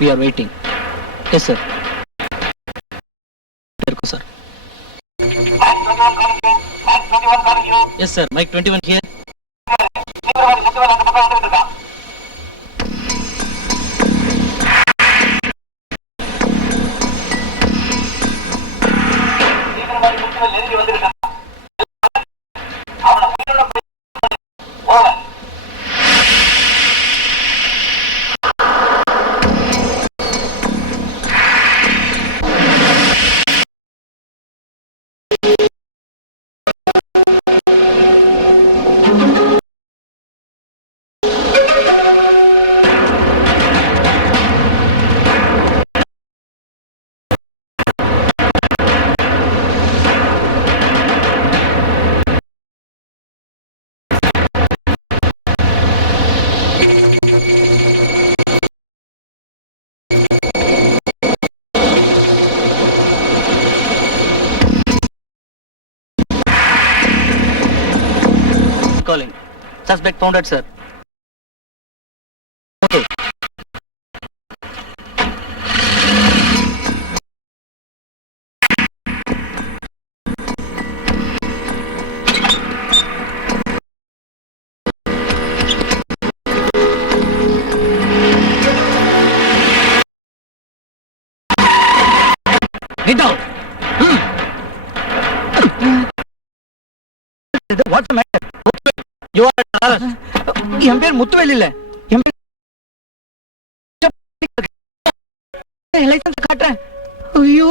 We are waiting. Yes, sir. There, sir. Yes, sir. Mike 21 here. Calling. Suspect founded, sir. Okay. Get out. What's the matter? You are என் பேர் முத்துவேல் இல்ல. என் பேர் licence காட்டுறேன். ஐயோ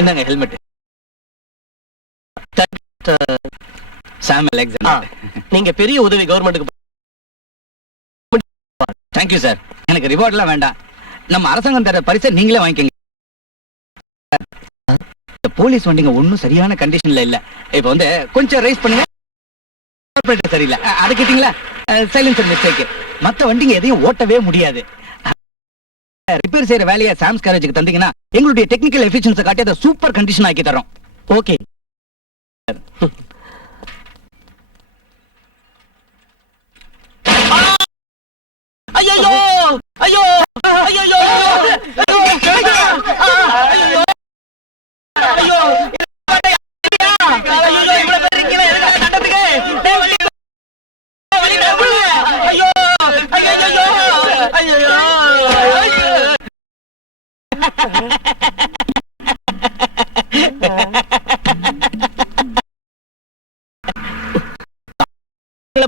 என்னங்க helmet. சாம் Alexander, நீங்க பெரிய உதவி கவர்மெண்ட்டுக்கு. Thank you sir. எனக்கு ரிவார்ட்லாம் வேண்டாம். நம்ம அரசாங்கம் தர பரிசை நீங்களே வாங்கிக்கங்க. போலீஸ் வண்டிங்க ஒன்னும் சரியான கண்டிஷன்ல இல்ல. இப்ப வந்து கொஞ்சம் ரைஸ் பண்ணுங்க. சரியில்லை அது கேட்டீங்களா? Silencer mistake. மத்த வண்டிங்க எதையும் ஓட்டவே முடியாது. ரிப்பேர் செய்யற வேலையை சாம்ஸ் கேரேஜுக்கு தந்தீங்கன்னா எங்களுடைய டெக்னிக்கல் எஃபிஷியன்ஸை காட்டி அதை சூப்பர் கண்டிஷன் ஆக்கி தரோம். ஓகே. ஐயோ ஐயோ ஐயோ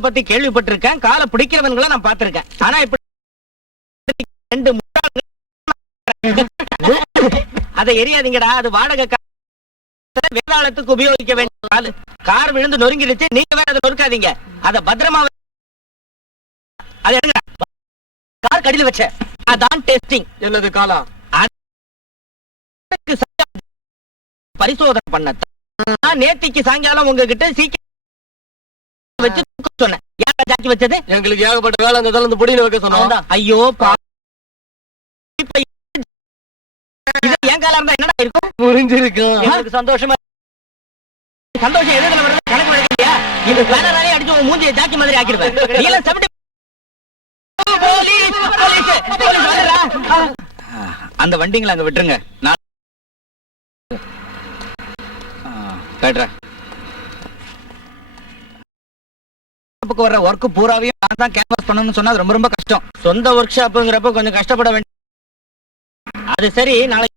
பத்தி கேள்விப்பட்டிருக்கேன். காலை பிடிக்கிறவன்களை நான் பார்த்திருக்கேன். ஆனா இப்ப அதை எரியாதீங்கடா. அது வாடகை வேதாளத்துக்கு உபயோகிக்க வேண்டிய கார் விழுந்து நொறுங்கிடுச்சு. நீங்க வேற அதை நொறுக்காதீங்க. அதை பத்திரமா அதை எடுங்க. கார் கடியில வச்ச அதான் டெஸ்டிங். என்னது காலா? அதுக்கு பரிசோதனை பண்ண நேத்திக்கு சாயங்காலம் உங்ககிட்ட சீக்கிரம் வச்சு சொன்னேன். யாரா ஜாக்கி வச்சது? எங்களுக்கு ஏகப்பட்ட வேலை அந்த தலை பொடியில வைக்க சொன்னோம். ஐயோ என் காலம் இருந்தா என்னடா இருக்கும்? புரிஞ்சிருக்கும். எனக்கு சந்தோஷமா சந்தோஷம் எதுல வருது கணக்கு வழக்கலையா? இந்த பேனராலே அடிச்சு உன் மூஞ்சியை ஜாக்கி மாதிரி ஆக்கிடுவேன். நீ எல்லாம் செவட்டி போலீஸ் போலீஸ் போலீஸ் வந்துடுறா. அந்த வண்டிங்களை அங்க விட்டுருங்க. நான் கேட்றேன். வர ஒர்க் பூராவையும் நான் தான் கேன்வாஸ் பண்ணணும்னு சொன்னா அது ரொம்ப ரொம்ப கஷ்டம். சொந்த ஒர்க் ஷாப்புங்கிறப்ப கொஞ்சம் கஷ்டப்பட வேண்டிய. அது சரி, நாளைக்கு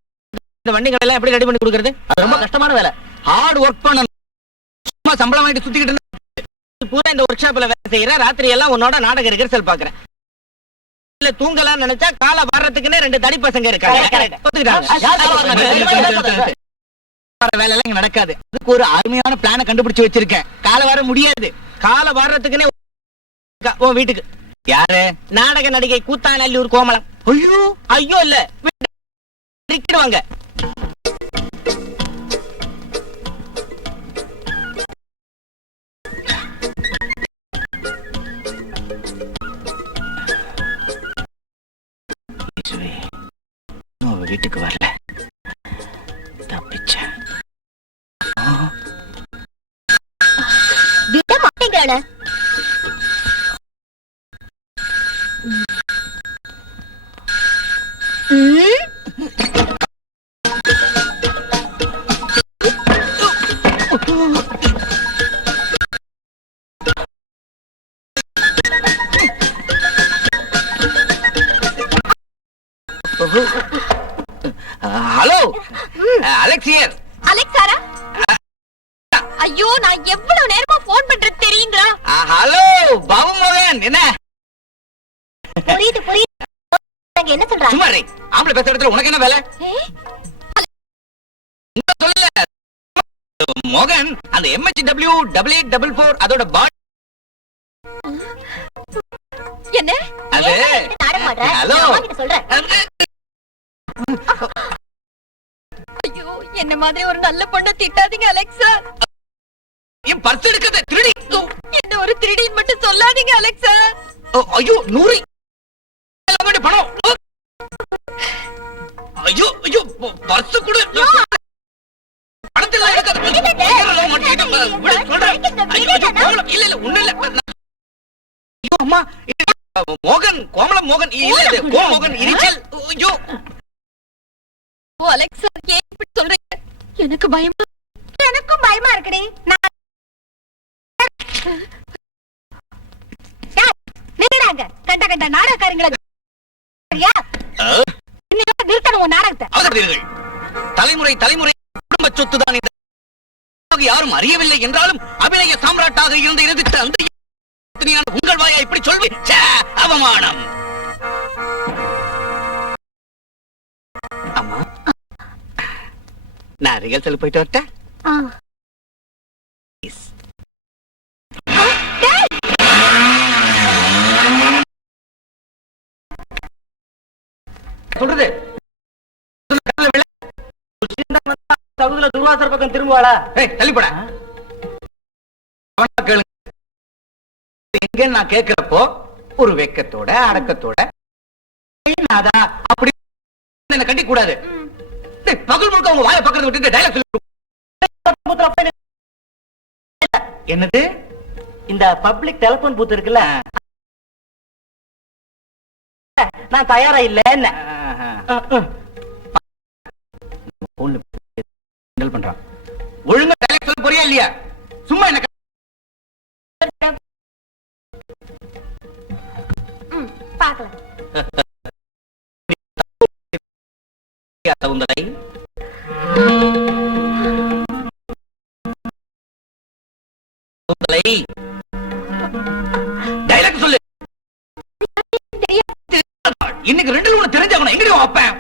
இந்த வண்டிகளை எல்லாம் எப்படி ரெடி பண்ணி கொடுக்கறது? அது ரொம்ப கஷ்டமான வேலை. ஹார்ட் ஒர்க் பண்ணணும். சும்மா சம்பளம் வாங்கிட்டு சுத்திக்கிட்டு இருந்தா பூரா இந்த ஒர்க் ஷாப்ல வேலை செய்யற, ராத்திரி எல்லாம் உன்னோட நாடக ரிஹர்சல் பாக்குறேன். இல்ல தூங்கலாம் நினைச்சா காலை வர்றதுக்குன்னே 2 தடி பசங்க இருக்காங்க. வேலை எல்லாம் இங்க நடக்காது. அதுக்கு ஒரு அருமையான பிளான கண்டுபிடிச்சு வச்சிருக்கேன். காலை வர முடியாது. காலை வர்றதுக்குன்னே உன் வீட்டுக்கு. யாரு? நாடக நடிகை கூத்தாநல்லூர் கோமளம். ஐயோ ஐயோ இல்ல, வாங்க. வீட்டுக்கு வரல, தப்பிச்சேன். விட மாட்டேங்கிறான. Hello, Alex here. அலெக்சாரா? ஐயோ, நான் எவ்வளவு நேரமா போன் பண்றது தெரியுங்களா? ஹலோ பாபு மோகன். என்ன புரியுது புரியுது. என்ன சொல்றாங்க? சும்மா ரே, ஆம்பளை பேசுற இடத்துல உனக்கு என்ன வேலை? சொல்லல மோகன், அந்த MHW 8844 அதோட பாடி என்ன? அது ஹலோ சொல்றேன். ஐயோ, என்ன மாதிரி ஒரு நல்ல பொண்ணை திட்டாதீங்க அலெக்சா. என் பர்ஸ் எடுக்கத திருடி. என்ன ஒரு திருடின்னு மட்டும் சொல்லாதீங்க அலெக்சா. ஐயோ 100 பணம். ஐயோ ஐயோ பர்ஸ் கொடு. பணத்துல எடுக்காத. இல்ல இல்ல ஒண்ணு இல்ல. ஐயோ அம்மா, மோகன் கோமலம் மோகன் இல்ல, இது கோமோகன் இரிச்சல். ஐயோ ஓ அலெக்சா, ஏன் இப்படி சொல்றீங்க? எனக்கு பயமா. எனக்கும் பயமா இருக்குடி. நிறுடாங்க கண்ட கண்ட நாடகக்காரங்களை. நிறுத்தணும் உன் நாடகத்தை. அவசரப்படுகிறீர்கள். தலைமுறை தலைமுறை குடும்ப சொத்து தான் இந்த. யாரும் அறியவில்லை என்றாலும் அபிநய சாம்ராட்டாக இருந்து எதிர்த்த அந்த உங்கள் வாயா இப்படி சொல்வி அவமானம். அம்மா, நான் ரிஹர்சல் போயிட்டு வரட்டேன். சொல்றது சகுதுல துர்வாசர் பக்கம் திரும்புவாளா? தள்ளிப்பட எங்க நான் கேட்கிறப்போ ஒரு வெக்கத்தோட அடக்கத்தோட அப்படி என்ன கட்டி கூடாது. பகல் முழுக்க அவங்க வாயை பக்கத்துல விட்டு டைலாக் சொல்லி. என்னது? இந்த பப்ளிக் டெலிபோன் பூத் இருக்குல்ல, நான் தயாரா இல்ல. என்ன பண்றான்? ஒழுங்கா டைலாக் சொல்ல போறியா இல்லையா? சும்மா என்ன பாக்கலாம். சவுந்தரை, டைலாக் சொல்லு. இன்னைக்கு 2 ஒண்ணு தெரிஞ்சாகணும். எங்கடி வைப்பேன்?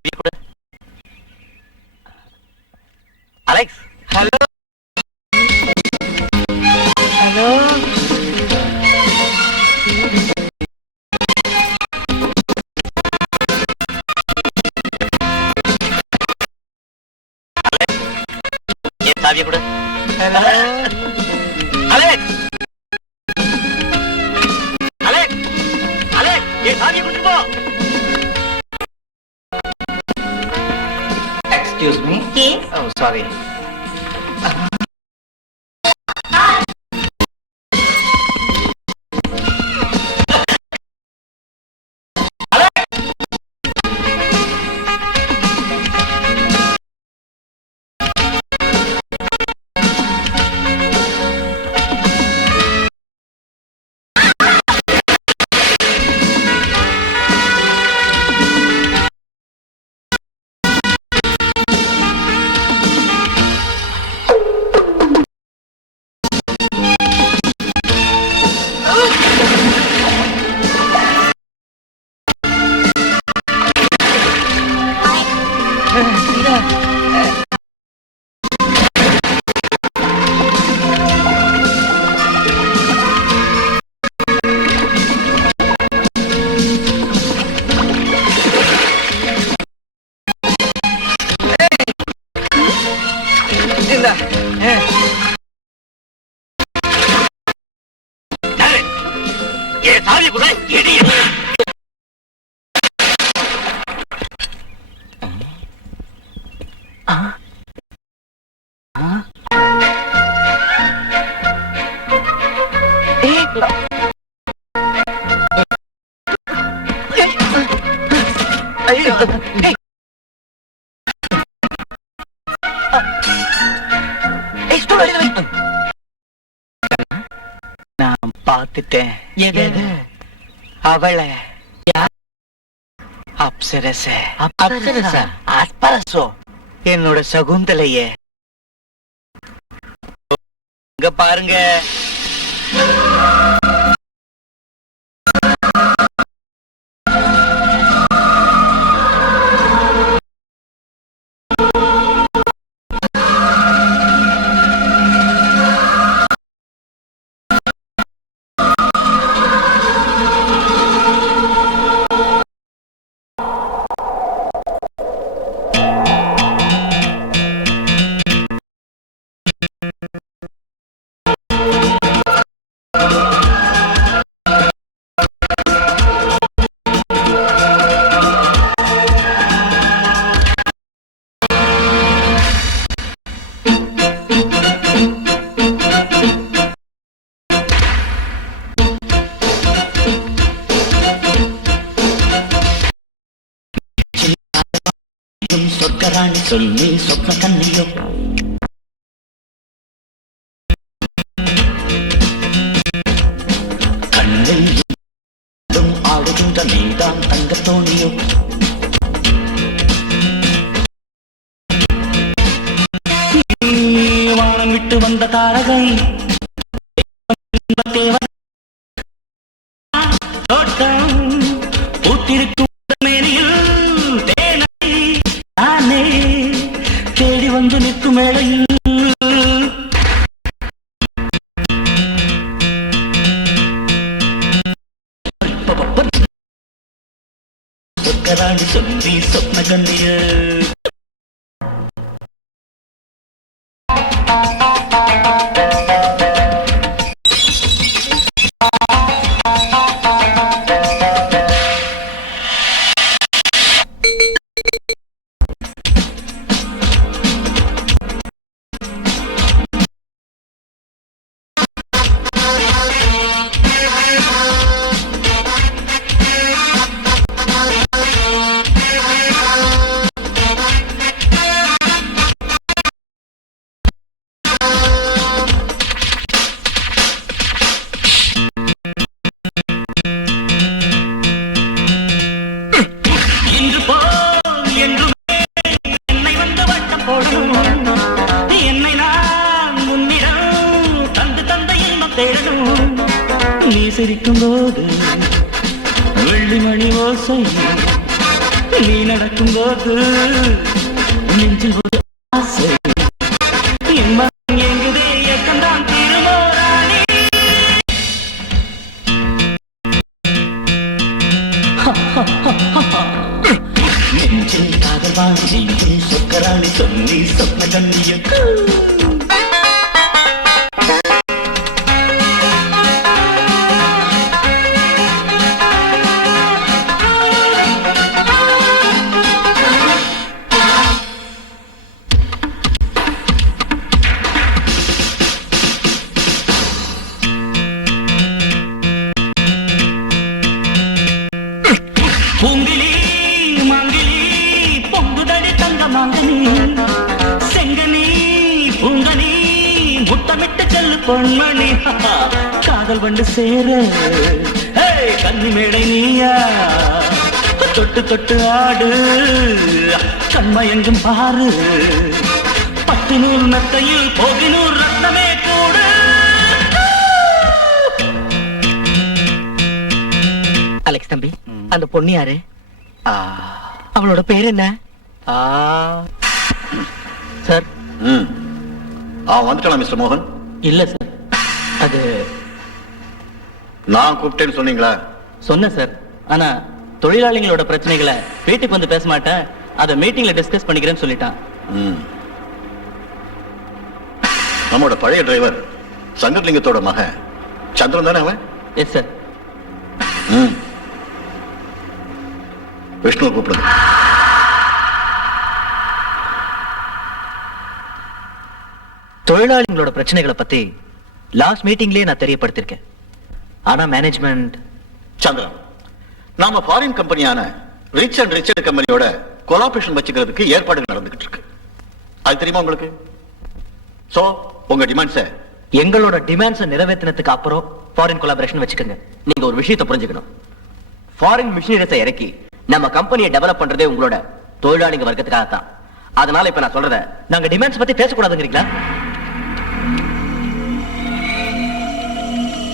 சாவி கொடு. அலெக்ஸ், ஹலோ ஹலோ என் சாவியை கொடு. ஹலோ அலெக்ஸ், அலெக்ஸ், அலெக்ஸ், என் சாவியை கொண்டு போ. Excuse me. Oh sorry. என் சாவியை கொடு. இடியட். நான் பார்த்துட்டேன். எது? அவளை அப்சரச அப்சரசா? அஸ்பரசோ என்னோட சகுந்தலைய இங்க பாருங்க. சொர்க்கராணி சொல்லி சொப்ன கண்ணியோ கண்ணில் ஆடுகின்ற நீதான் தங்க தோணியோ வானம் விட்டு வந்த தாரகை தோட்டம் பூத்திருக்கும் மேனியில் தேனை நானே தேடி வந்து நிற்கும் மேடையில் சொக்கராணி சொல்லி சொப்ன கண்ணிய நீ சிரிக்கும் போது வெள்ளி மணி ஓசை நீ நடக்கும் போது நெஞ்சில் ஒரு ஆசை இன்பம் எங்குதே எக்கந்தான் தீருமோ ராணி நெஞ்சில் காதல் வாங்கி சொக்கராணி சொல்லி சொப்ப கண்ணியக்கு பூங்கிலி மாங்கிலி பொங்குதடி தங்க மாங்கனி செங்கனி பூங்கனி முத்தமிட்டு செல்லு பொன்மணி காதல் வண்டு சேர கன்னி மேடை நீயா தொட்டு தொட்டு ஆடு கண்மயங்கும் பாரு பட்டு நூல் மெத்தையில் போகினூர் ரத்னமே கூடு அலெக்ஸ் தம்பி, அந்த பொண்ணு யாரு? அவளோட பேர் என்ன? சார் வந்துட்டலாம் மிஸ்டர் மோகன். இல்ல சார், அது நான் கூப்பிட்டேன்னு சொன்னீங்களா? சொன்னேன் சார். ஆனா தொழிலாளிகளோட பிரச்சனைகளை வீட்டுக்கு வந்து பேச மாட்டேன், அதை மீட்டிங்ல டிஸ்கஸ் பண்ணிக்கிறேன்னு சொல்லிட்டான். நம்மோட பழைய டிரைவர் சங்கர்லிங்கத்தோட மகன் சந்திரன் தானே அவன்? Yes sir. விஷ்ணு கூப்பிடுங்க. தொழிலாளிகளோட பிரச்சனைகளை பத்தி லாஸ்ட் மீட்டிங்லயே நான் தெரியப்படுத்திருக்கேன். ஆனா மேனேஜ்மெண்ட் சந்திரன், நாம ஃபாரின் கம்பெனியான ரிச் அண்ட் ரிச்சர்ட் கம்பெனியோட கொலாபரேஷன் வச்சுக்கிறதுக்கு ஏற்பாடு நடந்துகிட்டு இருக்கு. அது தெரியுமா உங்களுக்கு? சோ உங்க டிமாண்ட்ஸை எங்களோட டிமாண்ட்ஸை நிறைவேற்றினதுக்கு அப்புறம் ஃபாரின் கொலாபரேஷன் வச்சுக்கோங்க. நீங்க ஒரு விஷயத்தை புரிஞ்சுக்கணும். ஃபாரின் மிஷினரிஸை இறக்கி நம்ம கம்பெனியை டெவலப் பண்றதே உங்களோட தொழிலாளிங்க வர்க்கத்துக்காக தான். அதனால இப்ப நான் சொல்றத நாங்க டிமாண்ட்ஸ் பத்தி பேசக்கூடாதுங்கிறீங்களா?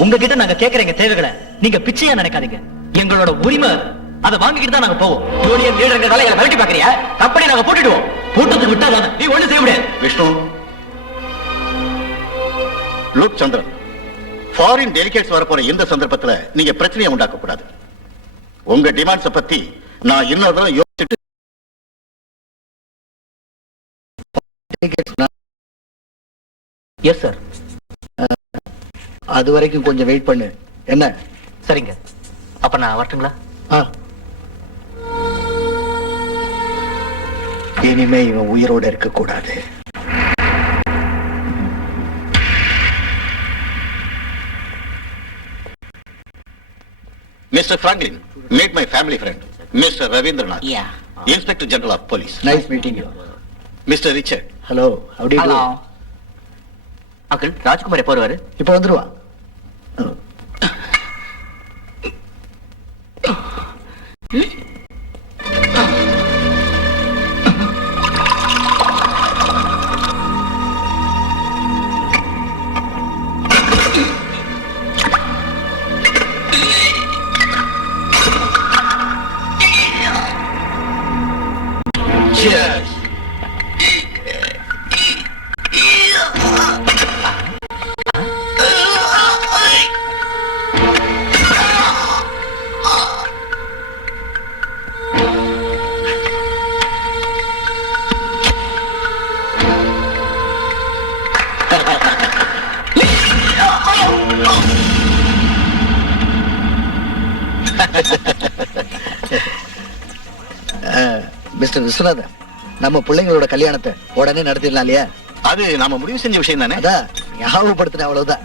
உங்ககிட்ட நாங்க கேட்கிற எங்க தேவைகளை நீங்க பிச்சையா நினைக்காதீங்க. எங்களோட உரிமை அதை வாங்கிக்கிட்டு தான் நாங்க போவோம். யூனியன் லீடர்ங்கிறதால எங்களை மிரட்டி பாக்குறியா? கம்பெனி நாங்க போட்டுடுவோம். கூட்டத்துக்கு விட்டா தானே நீ ஒண்ணு செய்ய முடியாது. விஷ்ணு, லுக் சந்திரன், ஃபாரின் டெலிகேட்ஸ் வரப்போற இந்த சந்தர்ப்பத்துல நீங்க பிரச்சனையை உண்டாக்க கூடாது. உங்க டிமாண்ட்ஸை பத்தி நான் இன்னொரு தடவை யோசிச்சுட்டு எஸ் சார். அது வரைக்கும் கொஞ்சம் வெயிட் பண்ணு. என்ன? சரிங்க. அப்ப நான் வரட்டுங்களா? இனிமே இவன் உயிரோட இருக்க கூடாது. Mr. Franklin, meet my family friend, Mr. Ravindranath, Yeah. Inspector General of Police. Nice meeting you. Mr. Richard. Hello, how do you do? Uncle, Rajkumar எப்போ வருவாரு? இப்போ வந்துருவா. Cheers. மிஸ்டர் விஸ்வநாதன், நம்ம பிள்ளைங்களோட கல்யாணத்தை உடனே நடத்திடலாம் இல்லையா? அது நாம முடிவு செஞ்ச விஷயம் தானே. அதான் ஞாபகப்படுத்தின, அவ்வளவுதான்.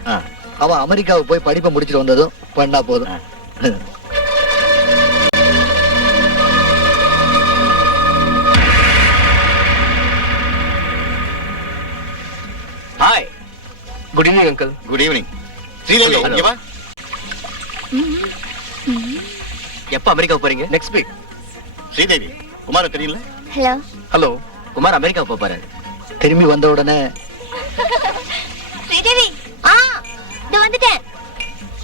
அவன் அமெரிக்காவுக்கு போய் படிப்பை முடிச்சுட்டு வந்ததும் பண்ணா போதும். Hi. Good evening uncle. Good evening. Sridevi, இங்க வா. எப்ப அமெரிக்காவுக்கு போறீங்க? Next week. ஸ்ரீதேவி, குமார தெரியல? ஹலோ. ஹலோ. குமார் அமெரிக்காவுக்கு போறாரு. திரும்பி வந்த உடனே ஸ்ரீதேவி, இதோ வந்துட்டேன்.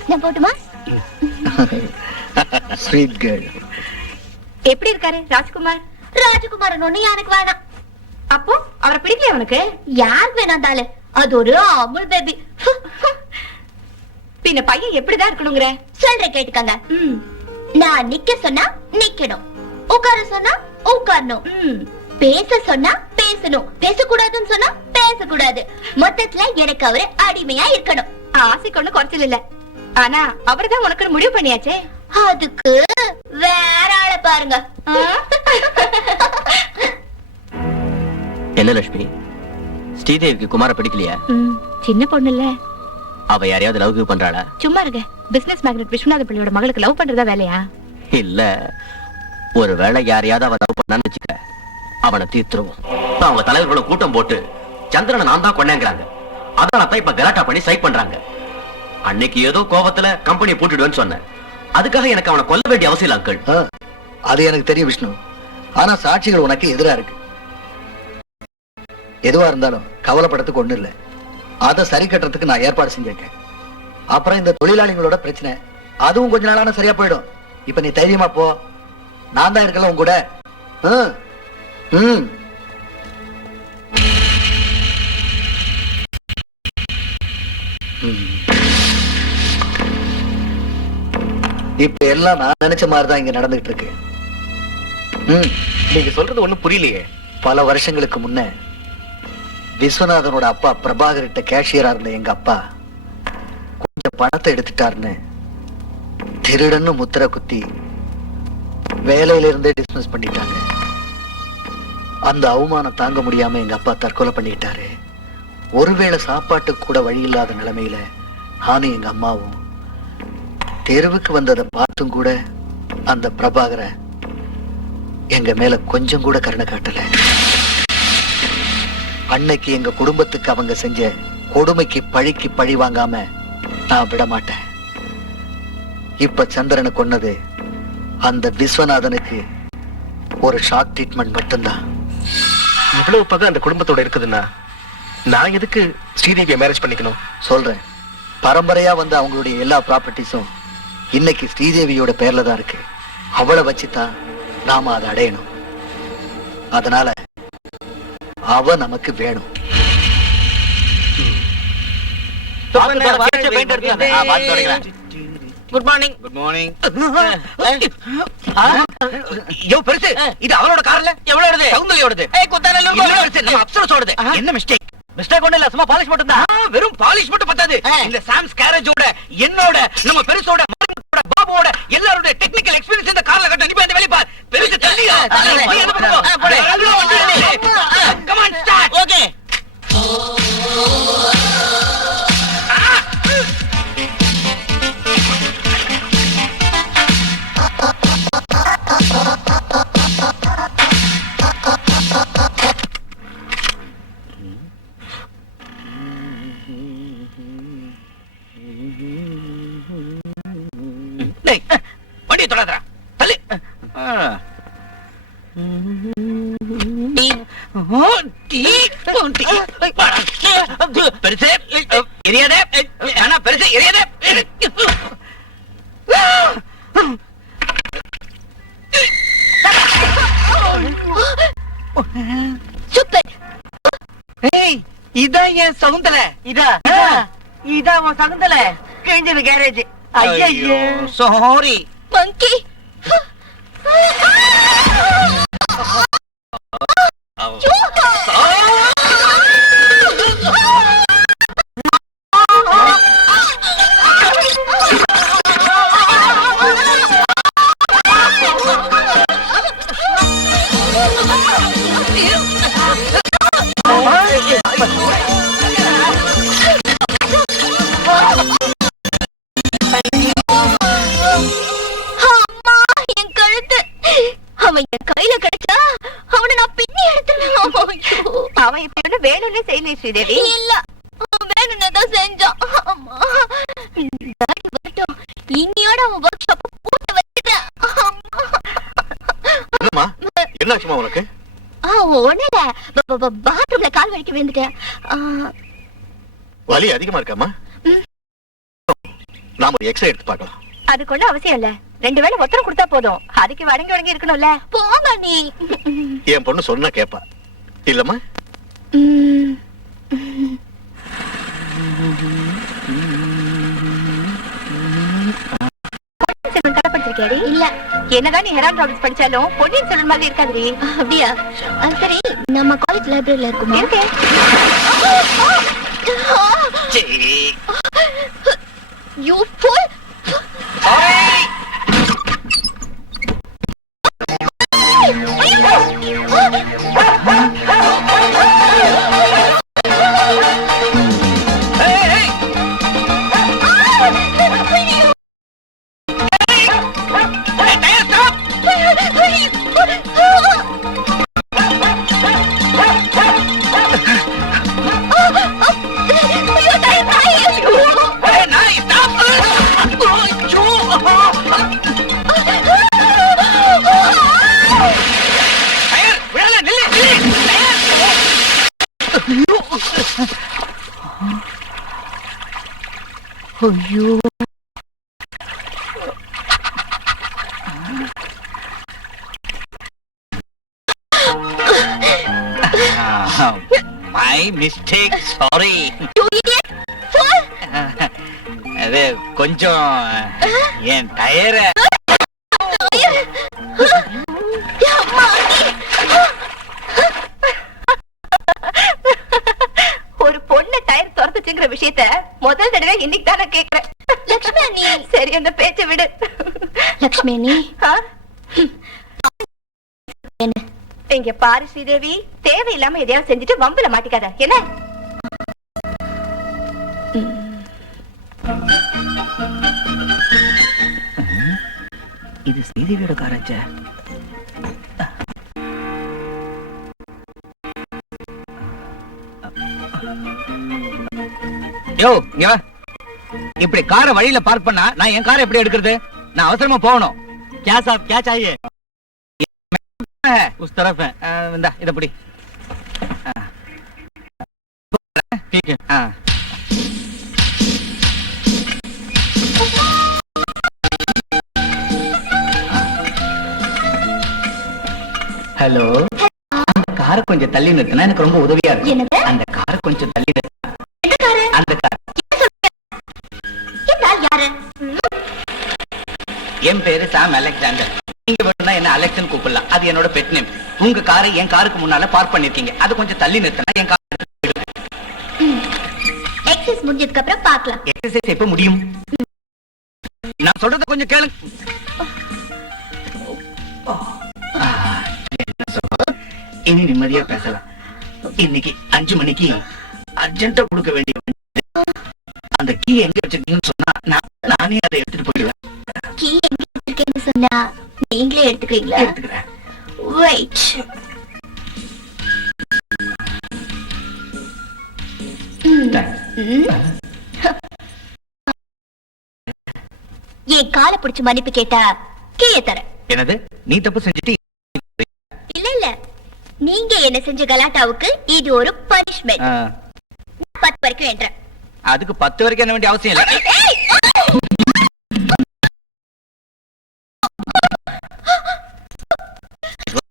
நான் போட்டுமா? Sweet girl. எப்படி இருக்காரு ராஜ்குமார்? ராஜகுமாரன் ஒண்ணு எனக்கு வேணாம். அப்போ அவரை பிடிக்கல உனக்கு? யாருக்கு வேணாந்தாலே அது ஒரு அமுல் பேபி. பின்ன பையன் எப்படிதான் இருக்கணுங்கிற? சொல்ற கேட்டுக்கங்க. நான் நிக்க சொன்னா நிக்கணும், உட்கார சொன்னா உட்காரணும், பேச சொன்னா பேசணும், பேசக்கூடாதுன்னு சொன்னா பேசக்கூடாது. மொத்தத்துல எனக்கு அவரு அடிமையா இருக்கணும். ஆசைக்கு ஒண்ணு குறைச்சல் இல்ல. ஆனா அவர்தான் உனக்கு முடிவு பண்ணியாச்சே. அதுக்கு வேற ஆளை பாருங்க. என்ன லட்சுமி, ஸ்ரீதேவிக்கு குமார பிடிக்கலையா? சின்ன பொண்ணு இல்ல. அவ யாரையாவது லவ் பண்றாளா? சும்மா இருங்க. பிசினஸ் மேக்னெட் விஸ்வநாத பிள்ளையோட மகளுக்கு லவ் பண்றதா வேலையா? இல்ல, ஒரு வேளை யாரையாவது அவ லவ் பண்ணான்னு வச்சுக்க, அவனை தீர்த்துருவோம். அவங்க தலைவர்களும் கூட்டம் போட்டு சந்திரனை நான் தான் கொண்டாங்கிறாங்க. அதனால இப்ப கலாட்டா பண்ணி சைட் பண்றாங்க. அன்னைக்கு ஏதோ கோபத்துல கம்பெனியை பூட்டிடுவேன்னு சொன்னேன். அதுக்காக எனக்கு அவனை கொல்ல வேண்டிய அவசியம் இல்லை அங்கிள். அது எனக்கு தெரியும் விஷ்ணு. ஆனா சாட்சிகள் உனக்கு எதிரா இருக்கு. எதுவா இருந்தாலும் கவலைப்படத்துக்கு ஒண்ணு இல்ல. அதை சரி கட்டுறதுக்கு நான் ஏற்பாடு செஞ்சிருக்கேன். அப்புறம் இந்த தொழிலாளிகளோட பிரச்சனை, அதுவும் கொஞ்ச நாளான சரியா போயிடும். இப்ப நீ தைரியமா போ, நான் தான் இருக்கல உங்க கூட. இப்ப எல்லாம் நான் நினைச்ச மாதிரிதான் இங்க நடந்துகிட்டு இருக்கு. நீங்க சொல்றது ஒண்ணும் புரியலையே. பல வருஷங்களுக்கு முன்ன விஸ்வநாதனோட அப்பா பிரபாகர்கிட்ட கேஷியரா இருந்த எங்க அப்பா கொஞ்சம் பணத்தை எடுத்துட்டாருன்னு திருடன்னு முத்திரை குத்தி வேலையில இருந்தே டிஸ்மிஸ் பண்ணிட்டாங்க. அந்த அவமானம் தாங்க முடியாம எங்க அப்பா தற்கொலை பண்ணிட்டாரு. ஒருவேளை சாப்பாட்டுக்கு கூட வழி இல்லாத நிலைமையில நானும் எங்க அம்மாவும் தெருவுக்கு வந்ததை பார்த்தும் கூட அந்த பிரபாகரை எங்க மேல கொஞ்சம் கூட கருணை காட்டல. அன்னைக்கு எங்க குடும்பத்துக்கு அவங்க செஞ்ச கொடுமைக்கு பழிக்கு பழி வாங்காம நான் விட மாட்டேன். இப்ப சந்திரனை கொன்னது அந்த விஸ்வநாதனுக்கு ஒரு ஷாக் ட்ரீட்மெண்ட் மட்டும்தான். இவ்வளவு பகை அந்த குடும்பத்தோட இருக்குதுன்னா நான் எதுக்கு ஸ்ரீதேவியை மேரேஜ் பண்ணிக்கணும்? சொல்றேன், பரம்பரையா வந்த அவங்களுடைய எல்லா ப்ராப்பர்ட்டிஸும் இன்னைக்கு ஸ்ரீதேவியோட பேர்ல தான் இருக்கு. அவளை வச்சுதான் நாம அதை அடையணும். அதனால அவ நமக்கு வேணும். Good morning. Good morning. யோ பெருசு, இது அவனோட கார்ல எவ்வளவுது? சௌந்தர்யோடது. நம்ம அப்சரஸோடது. என்ன மிஸ்டேக்? மிஸ்டேக் ஒண்ணு இல்ல, சும்மா பாலிஷ் மட்டும் தான். வெறும் பாலிஷ் மட்டும் பத்தாது. இந்த சாம்ஸ் கேரேஜோட, என்னோட, நம்ம பெருசோட, பாபுவோட எல்லாரோட டெக்னிக்கல் எக்ஸ்பீரியன்ஸ் இந்த கார்ல கட்ட. நீ போய் அந்த வேலைய பார். பெருசு தள்ளியா? Come on start. ஓகே. வண்டியை தொடாதரா, தள்ளு. பெருசு எரியாதே. ஆனா பெருசு எரியாதே. இதான் என் சகுந்தலை. இதான் உன் சகுந்தலை. கிழிஞ்சது கேரேஜ். ஐயோ சாரி மங்கி. அவன் இப்ப வேணும்னே செய்யல ஸ்ரீதேவி. இல்ல, வேணும்னு தான் செஞ்சான். இன்னியோட அவன் ஒர்க் ஷாப் பூட்ட வச்சிட்டேன். என்னாச்சுமா உனக்கு? ஒண்ணுல பாத்ரூம்ல கால் வலிக்க விழுந்துட்டேன். வலி அதிகமா இருக்காமா? நாம ஒரு எக்ஸ்ரே எடுத்து பார்க்கலாம். அதுக்கு ஒண்ணும் அவசியம் இல்ல. 2 வேளை ஒத்தரம் கொடுத்தா போதும். அதுக்கு வடங்கி இருக்கணும்ல. போமா நீ. என் பொண்ணு சொன்னா கேப்பா இல்லம்மா? படிச்சிருக்கேடி? இல்ல. என்னதான் நீ ஹெரால்ட் ராபின்ஸ் படிச்சாலும் பொன்னியின் செல்வன் மாதிரி இருக்காதுடி. அப்படியா? சரி, நம்ம காலேஜ் லைப்ரரியில இருக்குமா? இருக்கு. You fool! ஐயோ, மை மிஸ்டேக், சாரி. அது கொஞ்சம் என் டயர ஒரு பொண்ணு டயர் துரத்துச்சுங்கிற விஷயத்த முதல் தடவை இன்னைக்கு தான் நான் கேக்குறேன். லக்ஷ்மி நீ. சரி, அந்த பேச்சை விடு. லக்ஷ்மி நீ. ஆ? என்ன? இங்க பாரு ஸ்ரீதேவி, தேவையில்லாம எதையாவது செஞ்சுட்டு வம்புல மாட்டிக்காத என்ன? இது ஸ்ரீதேவியோட காராச்ச. யோ, இங்க வா. இப்படி காரை வழியில பார்க் பண்ணா நான் என் காரை எப்படி எடுக்கிறது? நான் அவசரமா போகணும். क्या साहब क्या चाहिए? उस तरफ है. इंदा इधर पड़ी. ठीक है. हाँ. ஹலோ, அந்த காரை கொஞ்சம் தள்ளி நிறுத்தினா எனக்கு ரொம்ப உதவியா இருக்கும். என்னது? அந்த காரை கொஞ்சம் தள்ளி நிறுத்தினா. எந்த காரு? அந்த கார் இந்த ஆள் யாரு? என் பேரு சாம் அலெக்சாண்டர். நீங்க வேணும்னா என்ன அலெக்சன் கூப்பிடலாம். அது என்னோட பெட் நேம். உங்க காரை என் காருக்கு முன்னால பார்க் பண்ணிருக்கீங்க. அது கொஞ்சம் தள்ளி நிறுத்தினா என் கார். எக்ஸஸ் முடிஞ்சதுக்கு அப்புறம் பார்க்கலாம். எக்ஸசைஸ் எப்ப முடியும்? நான் சொல்றத கொஞ்சம் கேளு. இனி நிம்மதியா பேசலாம். இன்னைக்கு 5 மணிக்கு அர்ஜென்ட்டா கொடுக்க வேண்டிய அந்த கீ எங்க வச்சிருக்கீங்கன்னு சொன்னா நானே அதை எடுத்துட்டு போயிடுவேன். கீ எங்க வச்சிருக்கேன்னு சொன்னா நீங்களே எடுத்துக்கிறீங்களா? எடுத்துக்கிறேன். வெயிட். என் காலை பிடிச்சு மன்னிப்பு கேட்டா கீழே தர. என்னது? நீ தப்பு செஞ்சுட்டு இல்ல இல்ல, நீங்க என்ன செஞ்ச கலாட்டாவுக்கு இது ஒரு பனிஷ்மெண்ட். 10 வரைக்கும் என்ற. அதுக்கு 10 வரைக்கும் என்ன வேண்டிய அவசியம் இல்லை.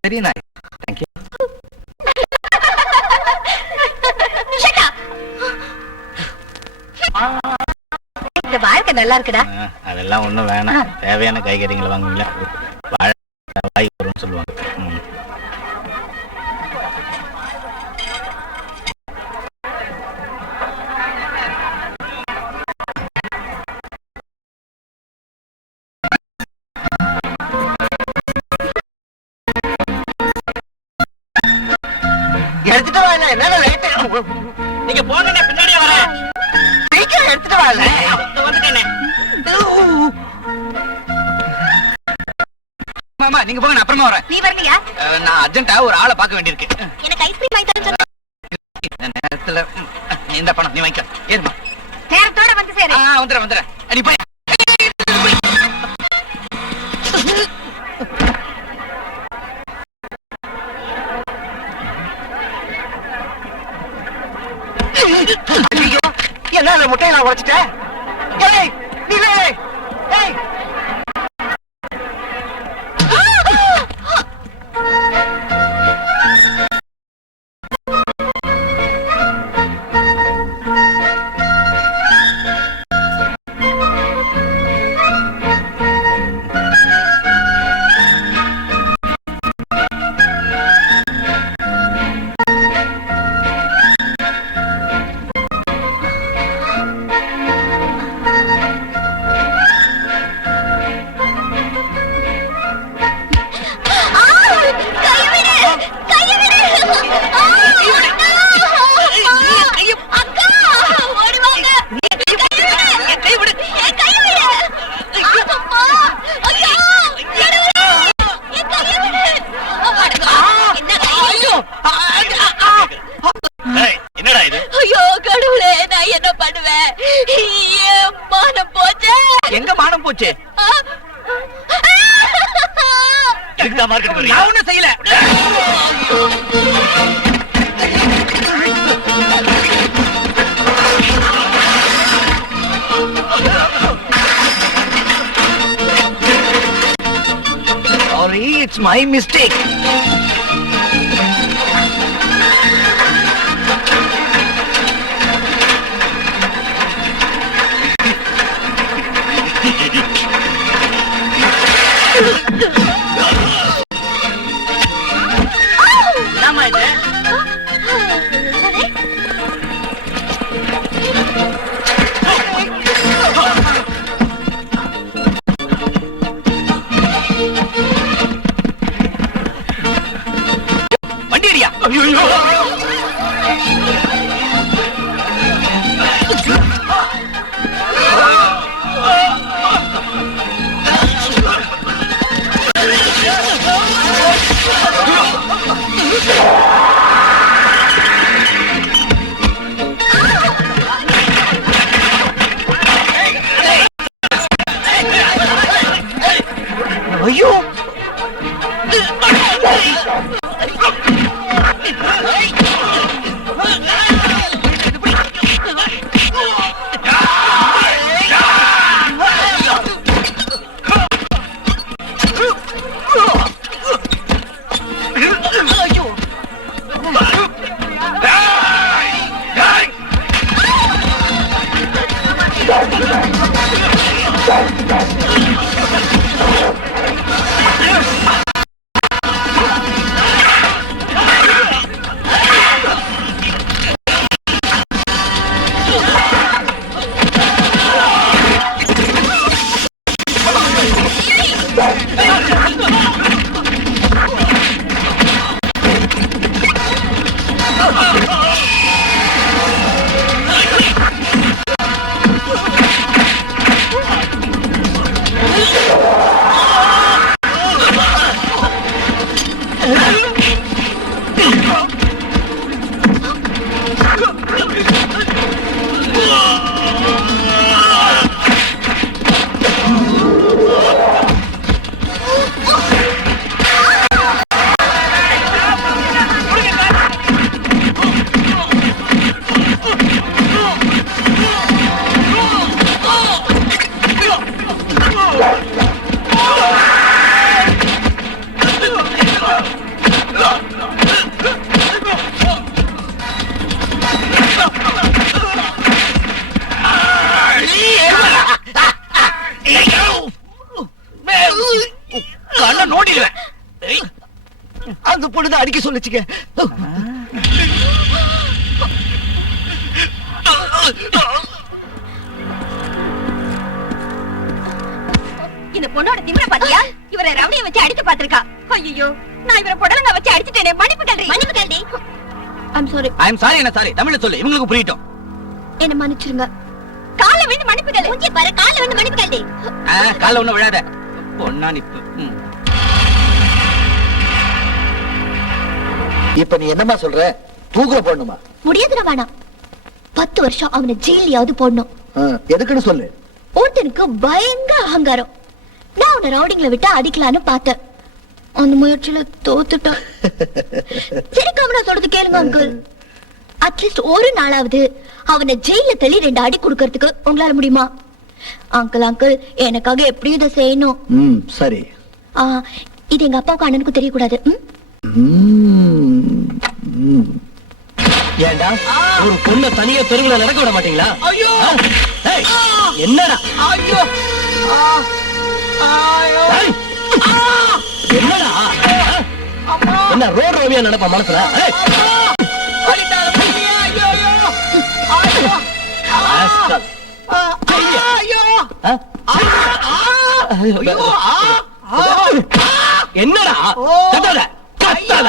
சரி, நான் தேங்க்யூ. இந்த வாழ்க்கை நல்லா இருக்குடா. அதெல்லாம் ஒண்ணும் வேணாம். தேவையான காய்கறிகளை வாங்குவீங்களா? வாய் வரும்னு சொல்லுவாங்க. எடுத்துட்டு வரல, என்ன லேட்? நீங்க போன பின்னாடியே வரேன். சீக்கிரம் எடுத்துட்டு வரல. வந்துட்டேனே. மாமா, நீங்க போங்க, நான் அப்புறமா வரேன். நீ வரலையா? நான் அர்ஜென்ட்டா ஒரு ஆளை பார்க்க வேண்டியிருக்கு. எனக்கு ஐஸ்கிரீம் வாங்கி தரேன்னு சொன்னா. இந்த நேரத்துல இந்த பணம் நீ வாங்கிக்க. ஏறுமா. நேரத்தோட வந்து சேரு. வந்துடுறேன். நீ போய். என்ன முட்டையை நான் உடைச்சிட்டேன்? ஏய், நீ ஏய், மானம் போச்சு. எங்க மானம் போச்சு? நான் ஒண்ணும் செய்யல. Sorry, it's my mistake. என்னம்மா இது? வண்டி அடியா? ஐயோ! கண்ண நோண்டிடுவேன். அந்த பொண்ணுதான் அடிக்க சொல்லுச்சுங்க. இந்த பொண்ணோட திமிர பாத்தியா? இவரை ரவுடிய வச்சு அடிச்சு பாத்திருக்கா. ஐயோ, நான் இவரை புடலங்க வச்சு அடிச்சிட்டேனே. மன்னிப்பு கேள்வி. மன்னிப்பு கேள்வி. I'm sorry. I'm sorry. என்ன சாரி? தமிழ்ல சொல்லு, இவங்களுக்கு புரியட்டும். என்ன மன்னிச்சிருங்க. கால விழுந்து மன்னிப்பு கேள்வி. மூஞ்சி பாரு, கால விழுந்து மன்னிப்பு கேள்வி. கால ஒண்ணு விழாத. பொண்ணா நிப்பு. இப்ப நீ என்னமா சொல்ற? தூக்குற போடணுமா? முடியாதுடா, வேணாம். 10 வருஷம் அவனை ஜெயிலியாவது போடணும். எதுக்குன்னு சொல்லு. ஒருத்தனுக்கு பயங்கர அகங்காரம். நான் அவனை ரவுடிங்ல விட்டு அடிக்கலான்னு பார்த்தேன். அந்த முயற்சியில தோத்துட்டான். சிரிக்காம நான் சொல்றது கேளுங்க அங்கிள். அட்லீஸ்ட் ஒரு நாளாவது அவனை ஜெயில தள்ளி 2 அடி கொடுக்கறதுக்கு உங்களால முடியுமா? அங்கிள் அங்கிள், எனக்காக எப்படியும் இதை செய்யணும். சரி. இது எங்க அப்பாவுக்கு அண்ணனுக்கும் தெரியக்கூடாது. ஏண்டா ஒரு பொண்ண தனியா தெருவுல நடக்க விட மாட்டீங்களா? ஐயோ! என்னடா? ஐயோ! ஏய்! என்னடா? என்ன ரோட் ரோமியா நடப்பா மனசுல? என்னடா? கத்தாத கத்தாத.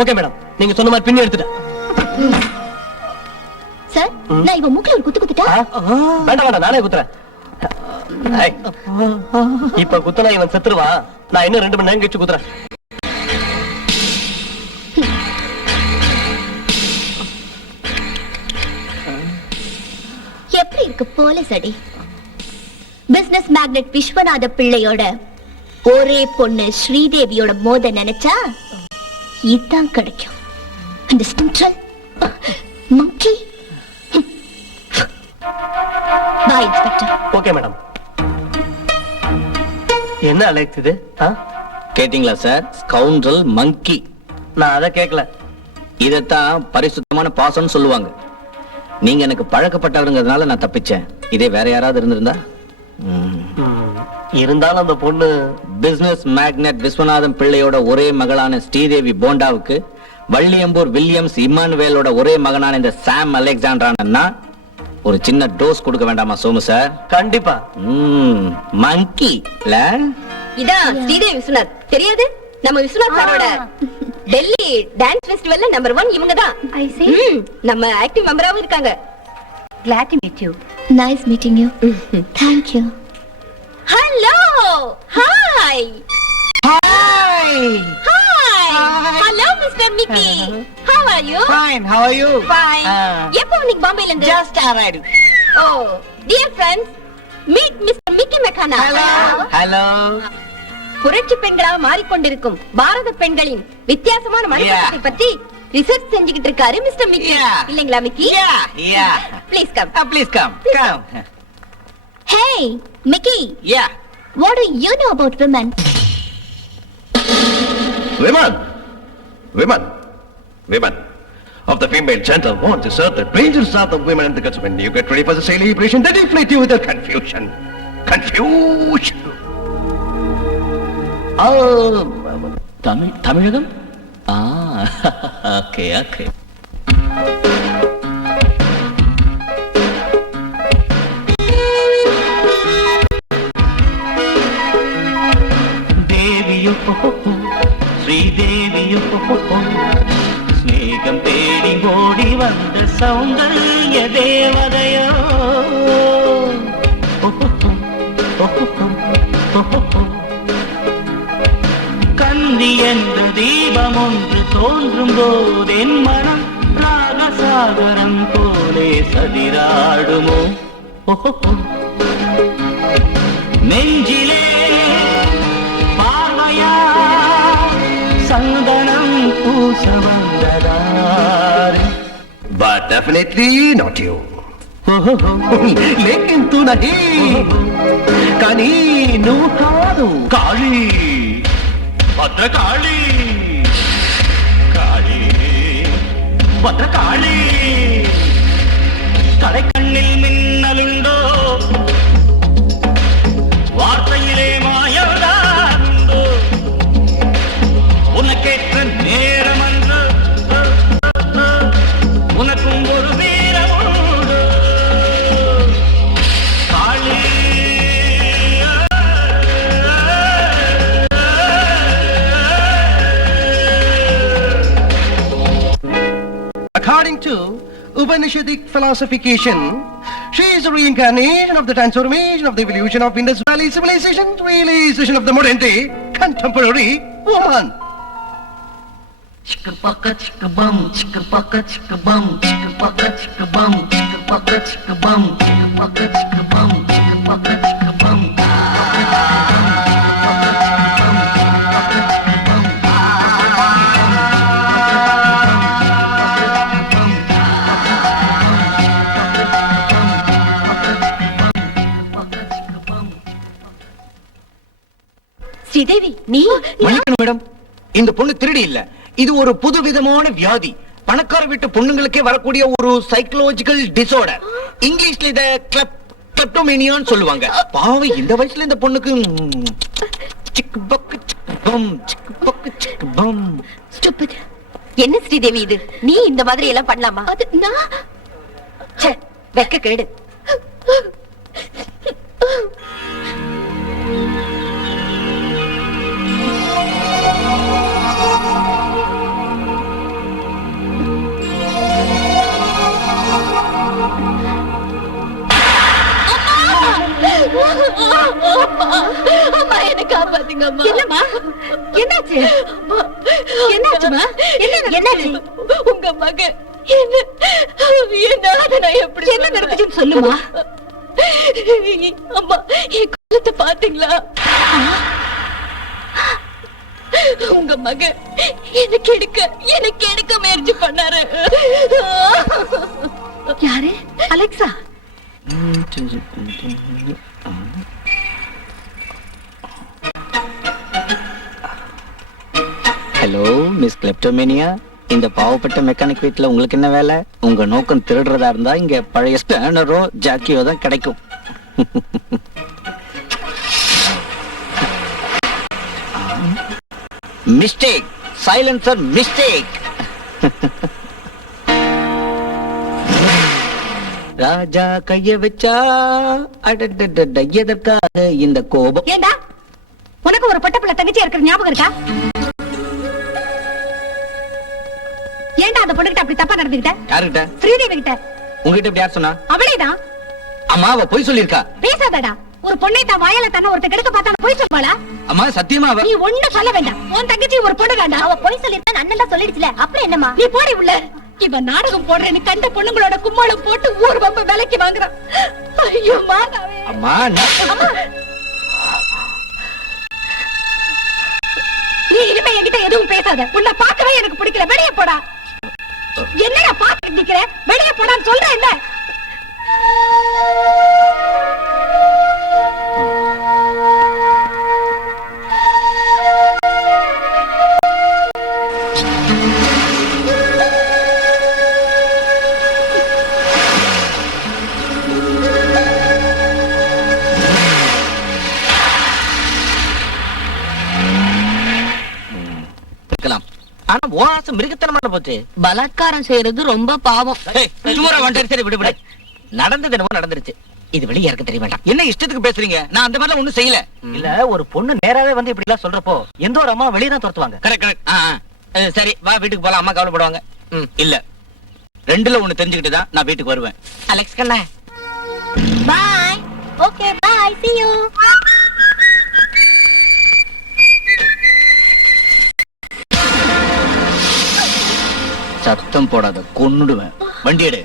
ஓகே மேடம், நீங்க சொன்ன மாதிரி பின்னி எடுத்துட்டேன். சார், நான் இவன் மூக்குல ஒரு குத்து குத்துட்டா? வேண்டாம் வேண்டாம், நானே குத்துறேன். இப்ப குத்தனா இவன் செத்துருவான். நான் இன்னும் 2 மணி நேரம் கழிச்சு குத்துறேன். போலீஸுக்கு போலீஸ் அடி. பிசினஸ் மேக்னெட் விஸ்வநாத பிள்ளையோட ஒரே பொண்ணு ஸ்ரீதேவியோட மோத நினைச்சா இதான் கிடைக்கும். அண்டர்ஸ்டாண்ட்? மங்கி. பாய் இன்ஸ்பெக்டர். Okay madam. என்ன அலெக்ஸ் இது? கேட்டீங்களா சார்? ஸ்கவுண்டல் மங்கி. நான் அதை கேட்கல. இதத்தான் பரிசுத்தமான பாசம்னு சொல்லுவாங்க. நீங்க எனக்கு பழக்கப்பட்டவருங்கிறதுனால நான் தப்பிச்சேன். இதே வேற யாராவது இருந்திருந்தா? இருந்தாலும் அந்த பொண்ணு பிசினஸ் மேக்னெட் விஸ்வநாதன் பிள்ளையோட ஒரே மகளான ஸ்ரீதேவி போண்டாவுக்கு வள்ளியம்பூர் வில்லியம்ஸ் இம்மானுவேலோட ஒரே மகனான இந்த சாம் அலெக்சாண்டரானா ஒரு சின்ன டோஸ் கொடுக்க வேண்டாமா சோமு சார்? கண்டிப்பா. மங்கி இல்ல? இதான் ஸ்ரீதேவி விஸ்வநாத். தெரியாது? நம்ம விஸ்வநாத் சாரோட டெல்லி டான்ஸ் ஃபெஸ்டிவல்ல நம்பர் 1 இவங்க தான். நம்ம ஆக்டிவ் மெம்பராவும் இருக்காங்க. Glad to meet you. Nice meeting you. Thank you. Hello. Hi. Hi. Hi. Hello Mr. Mickey. How are you? Fine. How are you? Fine. எப்போ நீங்க பாம்பேல இருந்து? Just arrived. Oh, dear friends, meet Mr. Mickey McKenna. Hello. புரட்சி பெண்களாக மாறிக்கொண்டிருக்கும் பாரத பெண்களின் வித்தியாசமான மனதை பற்றி ரிசர்ச் செஞ்சுக்கிட்டு இருக்காரு மிஸ்டர் மிக்கி. இல்லைங்களா Mickey? Yeah. Please come. Please come. Come. Hey, Mickey. Yeah. What do you know about women? Women of the female gender want to serve the dangers of the women and the girls. When you get ready for the celebration, they deflate you with their confusion. Tamilagam. Okay. தேவியோ ஸ்ரீதேவியோ ஸ்நேகம் தேடி ஓடி வந்த சௌந்தர்ய தேவதையோ கந்தி என்ற தீபம் ஒன்று தோன்றும் போது என் மனம் ராகசாகரம் போலே சதிராடுமோ. நெஞ்சிலே பார்வையா சந்தனம் பூச வந்ததார். But definitely not you. लेकिन तू नहीं. కానీ నువ్వు కాదు. காளி பத்ரகாளி காளி பத்ரகாளி கடைக்கண்ணில் மின்னலுண்டோ வார்த்தையிலே மாயவதாருண்டோ உனக்கேற்ற நேரம் அன்று உனக்கும் ஒரு வீரமுண்டோ காளி. According to Upanishadic philosophication, she is a reincarnation of the transformation of the evolution of Indus Valley civilization, realization of the modern day contemporary woman. Chicka bum, chicka bum, chicka bum, chicka bum, chicka bum, chicka bum. Sridevi நீ மன்னிக்கணும் madam, இந்த பொண்ணு திருடி இல்ல. இது ஒரு புதுவிதமான வியாதி. பணக்கார வீட்டு பொண்ணுங்களுக்கே வரக்கூடிய ஒரு சைக்கலாஜிக்கல் டிசார்டர். இங்கிலீஷ்ல இத கிளெப்டோமேனியான்னு சொல்லுவாங்க. பாவி இந்த வயசுல இந்த பொண்ணுக்கு சிக்கு பக்கு சிக்கு பம் சிக்கு பக்கு சிக்கு பம். ஸ்டூபிட். என்ன ஸ்ரீதேவி இது? நீ இந்த மாதிரி எல்லாம் பண்ணலாமா? அது நான் ச்சே, வெக்க கேடு. அம்மா என்ன காப்பாத்துங்க அம்மா. என்னம்மா? என்னாச்சு? என்னாச்சுமா? என்னாச்சு? உங்க மகன் என்ன நான் எப்படி என்ன நடந்துச்சுன்னு சொல்லுமா. அம்மா என் குலத்தை பாத்தீங்களா? உங்க மகன் எனக்கு எடுக்க முயற்சி பண்ணாரு. யாரு? அலெக்சா? ஹலோ மிஸ் கிளெப்டோமேனியா, இந்த பாவப்பட்ட மெக்கானிக் வீட்ல உங்களுக்கு என்ன வேலை? உங்க நோக்கம் திருடுறதா இருந்தா இங்க பழைய ஸ்பேனரோ ஜாக்கியோ தான் கிடைக்கும். Mistake, silencer mistake. ராஜா கைய வச்சா அடடடட, எதற்காக இந்த கோபம்? ஏண்டா உனக்கு ஒரு பொட்ட பிள்ளை தங்கச்சி இருக்கிற ஞாபகம் இருக்கா? ஏண்டா அந்த பொண்ணுகிட்ட அப்படி தப்பா நடந்துகிட்ட? யாருகிட்ட? ஸ்ரீதேவி கிட்ட. உங்ககிட்ட இப்படி யார் சொன்னா? அவளேதான். அம்மா அவ பொய் சொல்லிருக்கா. பேசாதடா. ஒரு பொண்ணை தான் வாயால தன்ன ஒருத்த கெடுக்க பார்த்தா பொய் சொல்வாளா? அம்மா சத்தியமா அவ. நீ ஒண்ணும் சொல்ல வேண்டாம். உன் தங்கச்சி ஒரு பொண்ணு தான்டா. அவ பொய் சொல்லிருந்தா அண்ணன் தான் சொல்லிடுச்சுல, அப்புறம் என்னம்மா? நீ போடி உள்ள. இவன் நாடகம் போடுறேன்னு கண்ட பொண்ணுங்களோட கும்மாளம் போட்டு ஊர் வம்ப விலைக்கு வாங்குறான். ஐயோ மாதாவே. அம்மா நீ இனிமே என்கிட்ட எதுவும் பேசாத. உன்னை பார்க்கவே எனக்கு பிடிக்கல. வெளியே போடா. என்னடா பாத்துட்டு நிக்கிற? வெளியே போடான்னு சொல்றேன் இல்ல. ஆனா ஓராச மிருகத்தனமான போச்சு. பலாத்காரம் செய்யறது ரொம்ப பாவம். நடந்தது என்னமோ நடந்துருச்சு. இது வெளியே யாருக்கு தெரிய வேண்டாம். என்ன இஷ்டத்துக்கு பேசுறீங்க? நான் அந்த மாதிரிலாம் ஒண்ணும் செய்யல. இல்ல ஒரு பொண்ணு நேராவே வந்து இப்படி எல்லாம் சொல்றப்போ எந்த ஒரு அம்மா வெளியே தான் துரத்துவாங்க. கரெக்ட். சரி வா வீட்டுக்கு போலாம். அம்மா கவலைப்படுவாங்க. இல்ல ரெண்டுல ஒண்ணு தெரிஞ்சுக்கிட்டு தான் நான் வீட்டுக்கு வருவேன். அலெக்ஸ் கண்ணா bye. Okay bye, see you. சத்தம் போடாத, கொன்னுடுவேன். வண்டி எடு.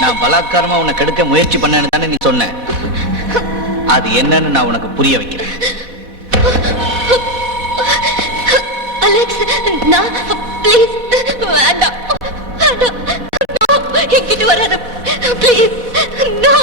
நான் பலாத்காரமா உன்னை கெடுக்க முயற்சி பண்ணேன்னு தானே நீ சொன்ன. அது என்னன்னு நான் உனக்கு புரிய வைக்கிறேன். அலெக்ஸ், நான் ப்ளீஸ் வேண்டாம். என்கிட்ட வராத ப்ளீஸ். நோ.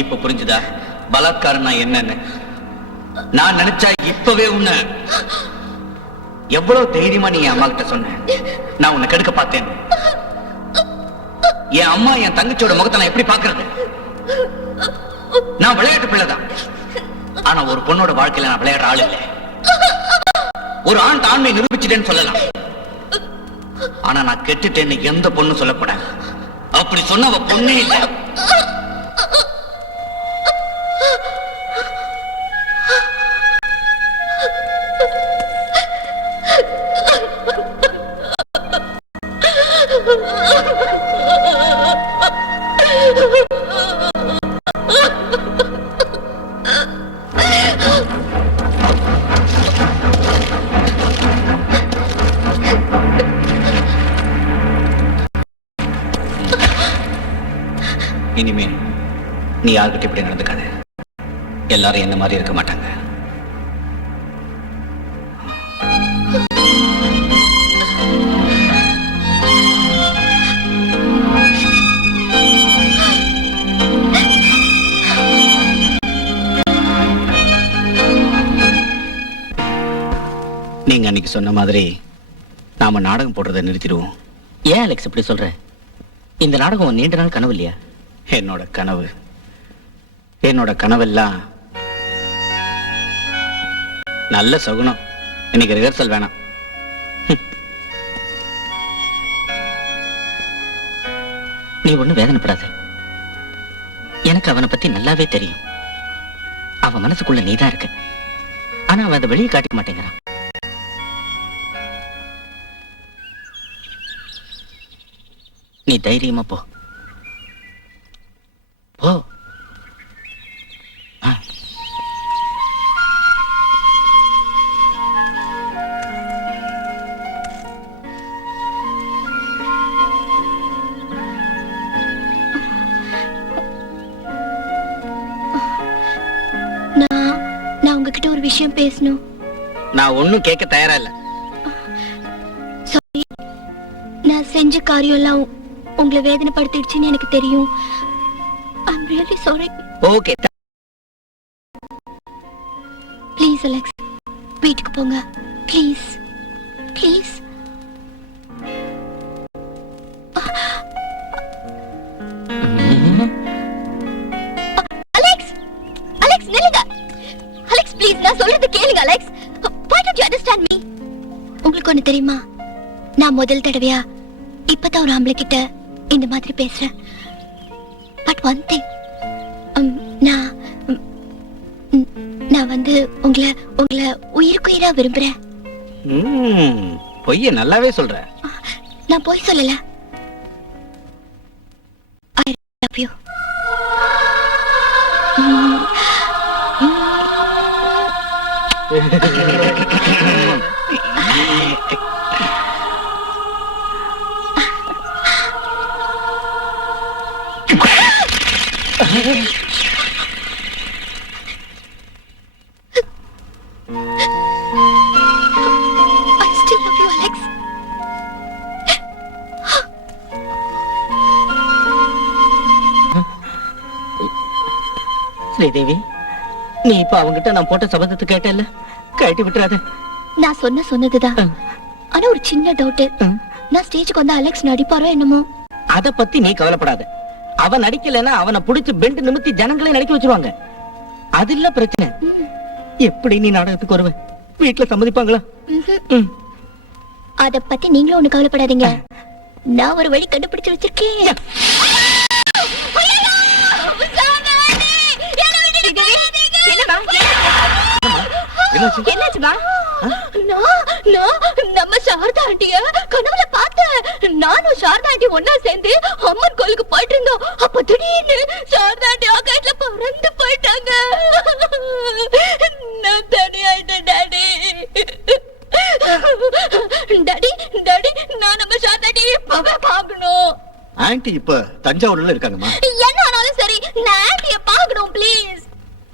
இப்ப புரிஞ்சுதா பலாத்காரம்னா என்னன்னு? நான் நினைச்சா இப்பவே உன்னை எவ்வளவு தைரியமா நீ என் அம்மா கிட்ட சொன்ன நான் உன்னை கெடுக்க பார்த்தேன். என் அம்மா என் தங்கச்சியோட முகத்தை நான் எப்படி பாக்குறது? நான் விளையாட்டு பிள்ளைதான். ஆனா ஒரு பொண்ணோட வாழ்க்கையில நான் விளையாடுற ஆள் இல்லை. ஒரு ஆண் ஆண்மை நிரூபிச்சிட்டேன்னு சொல்லலாம். ஆனா நான் கெட்டுட்டேன்னு எந்த பொண்ணு சொல்லக்கூடாது. அப்படி சொன்ன அவ பொண்ணே இல்லை. இனிமே நீ யார்கிட்ட இப்படி நடந்துக்காத. எல்லாரும் என்ன மாதிரி இருக்க மாட்டாங்க. நீங்க அன்னைக்கு சொன்ன மாதிரி நாம நாடகம் போடுறதை நிறுத்திடுவோம். ஏன் அலெக்ஸ் இப்படி சொல்ற? இந்த நாடகம் நீண்ட நாள் கனவு இல்லையா? என்னோட கனவெல்லாம் நல்ல சகுனம். இன்னைக்கு ரிஹர்சல் வேணாம். நீ ஒண்ணு வேதனைப்படாத. எனக்கு அவனை பத்தி நல்லாவே தெரியும். அவன் மனசுக்குள்ள நீதான் இருக்க. ஆனா அவன் அதை வெளியே காட்டிக்க மாட்டேங்கிறான். நீ தைரியமா போ போ. நான் உங்ககிட்ட ஒரு விஷயம் பேசணும். நான் ஒண்ணும் கேட்க தயாரா இல்ல. சாரி, நான் செஞ்ச காரியம் எல்லாம் உங்களை வேதனைப்படுத்திடுச்சுன்னு எனக்கு தெரியும். I'm really sorry. Okay. Please Alex, வீட்டுக்கு போங்க. Please please. அலெக்ஸ், அலெக்ஸ் நில்லுங்க. அலெக்ஸ் ப்ளீஸ், நான் சொல்றது கேளுங்க Alex. Why don't you understand me? உங்களுக்கு ஒண்ணு தெரியுமா? நான் முதல் தடவையா இப்பதான் ஒரு ஆம்பளை கிட்ட இந்த மாதிரி பேசுறேன். பட் ஒன் திங், நான் வந்து உங்களை உயிருக்குயிரா விரும்புறேன். பொய்ய நல்லாவே சொல்ற. நான் பொய் சொல்லல. I love you. I still love you, Alex. Sridevi, நீ இப்ப அவங்கிட்ட நான் போட்ட சபதத்தை கேட்டல, கழட்டி விட்டுறாத. நான் சொன்னதுதான். ஆனா ஒரு சின்ன டவுட். நான் ஸ்டேஜுக்கு வந்தா அலெக்ஸ் நடிப்பாரோ என்னமோ? அத பத்தி நீ கவலைப்படாத. அவன் நடிக்கலன்னா அவனை புடிச்சு பெண்ட் நிமித்தி ஜனங்களே நடிக்க வச்சிருவாங்க. அது இல்ல பிரச்சனை. எப்படி நீ நாடகத்துக்கு வருவ? வீட்டுல சம்மதிப்பாங்களா? அத பத்தி நீங்களும் ஒண்ணு கவலைப்படாதீங்க. நான் ஒரு வழி கண்டுபிடிச்சு வச்சிருக்கேன். என்னாச்சுமா? நம்ம சாரதா ஆண்டிய கனவுல பார்த்தேன். நானும் சாரதா ஆண்டி ஒன்னா சேர்ந்து அம்மன் கோயிலுக்கு போயிட்டு இருந்தோம். அப்ப திடீர்னு சாரதா ஆண்டி ஆகாயத்துல பறந்து போயிட்டாங்க. நான் தனியாயிட்டேன் டாடி. டாடி டாடி, நான் நம்ம சாரதா ஆண்டி இப்பவே பார்க்கணும். ஆன்ட்டி இப்ப தஞ்சாவூர்ல இருக்காங்கம்மா. என்ன ஆனாலும் சரி, நான் ஆண்டிய பார்க்கணும் ப்ளீஸ்.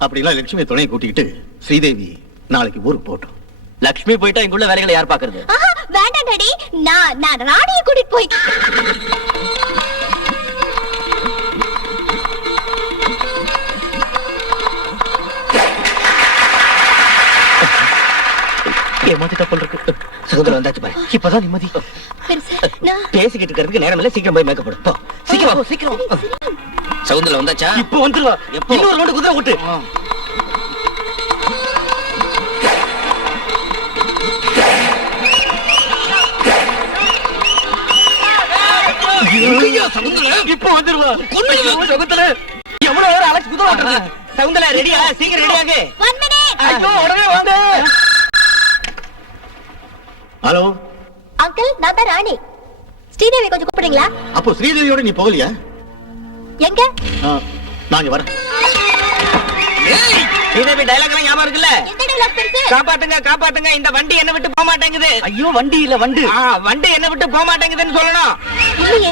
அப்படிலாம் லட்சுமி துணையை கூட்டிக்கிட்டு ஸ்ரீதேவி நாளைக்கு ஊருக்கு போட்டோம். லக்ஷ்மி போயிட்டா இங்குள்ள வேலைகளை யார் பாக்குறது? வேண்டாம் டாடி, நான் ராணியை கூட்டிட்டு போய். ஏமாத்திட்டா போல இருக்கு. சகுந்தலம் வந்தாச்சு பாரு. இப்பதான் நிம்மதி. பெருசு நான் பேசிக்கிட்டு இருக்கிறதுக்கு நேரம் இல்ல, சீக்கிரம் போய் மேக்கப் போடு. போ சீக்கிரம் போ, சீக்கிரம். சகுந்தலம் வந்தாச்சா? இப்போ வந்துருவா. எப்போ? இன்னொரு ரவுண்டு குதிரை ஓட்டு. எங்கய்யா சகுந்தலம்? இப்போ வந்துருவா. கொன்னுடுவேன். சகுந்தலம், எவ்வளவு நேரம் அலெக்ஸ் குதிரை ஓட்டுறது? சகுந்தலம் ரெடியா? சீக்கிரம் ரெடியாகு. 1 minute. ஐயோ, உடனே வாங்க. ஹலோ, அங்கிள், நான் தான் ராணி. ஸ்ரீதேவி கொஞ்சம் கூப்பிடுறீங்களா? அப்போ ஸ்ரீதேவியோட நீ போகலையா? எங்க? நான் இங்க வரேன். ஸ்ரீதேவி டயலாக் எல்லாம் ஞாபகம் இருக்குல்ல? எந்த dialogue பெருசு? காப்பாத்துங்க காப்பாத்துங்க, இந்த வண்டி என்ன விட்டு போக மாட்டேங்குது. ஐயோ, வண்டி இல்ல வண்டு. வண்டி என்ன விட்டு போக மாட்டேங்குதுன்னு சொல்லணும். இல்லையே,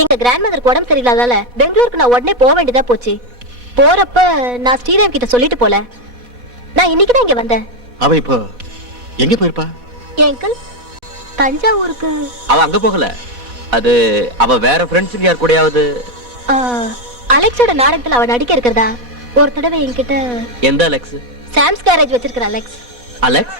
எங்க கிராண்ட்மதருக்கு உடம்பு சரியில்லாதால பெங்களூருக்கு நான் உடனே போக வேண்டியதா போச்சு. போறப்ப நான் ஸ்ரீதேவி கிட்ட சொல்லிட்டு போல. நான் இன்னைக்குதான் இங்க வந்தேன். அவ இப்போ எங்க போயிருப்பா? என் அங்கிள் தஞ்சாவூருக்கு. அவ அங்க போகல. அது அவ வேற ஃப்ரெண்ட்ஸுங்க யார் கூடயாவது. அலெக்ஸோட நாடகத்துல அவ நடிக்க இருக்கிறதா ஒரு தடவை என்கிட்ட. எந்த அலெக்ஸ்? சாம்ஸ் கேரேஜ் வச்சிருக்கிற அலெக்ஸ். அலெக்ஸ்?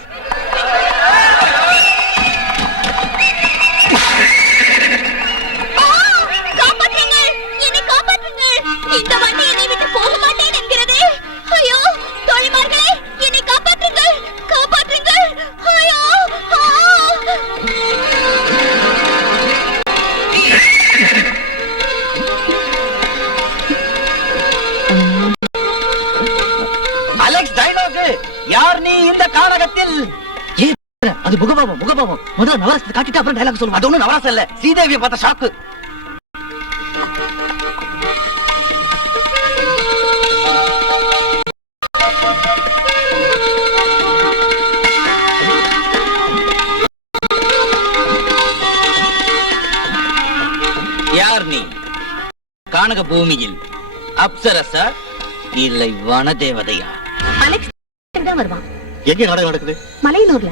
காப்பாற்றுங்கள், என்னை காப்பாற்றுங்கள். இந்த வண்டி என்னை விட்டு போக மாட்டேன் என்கிறது. ஐயோ, தோழிமார்களே, என்னை காப்பாற்றுங்கள், காப்பாற்றுங்கள். ஐயோ, அலெக்ஸ் டயலாக். யார் நீ இந்த கானகத்தில்? அது முகபாவம், முகபாவம். முதல்ல நவரசத்தை காட்டிட்டு அப்புறம் டயலாக் சொல்லுங்க. அது ஒண்ணும் நவரசம் இல்ல, ஸ்ரீதேவியை பார்த்த ஷாக்கு. யார் நீ? கானக பூமியில் அப்சரசா இல்லை வனதேவதையா? அலெக்ஸ் தான் வருவான். எங்க நாடகம் நடக்குது? மலையனூர்ல.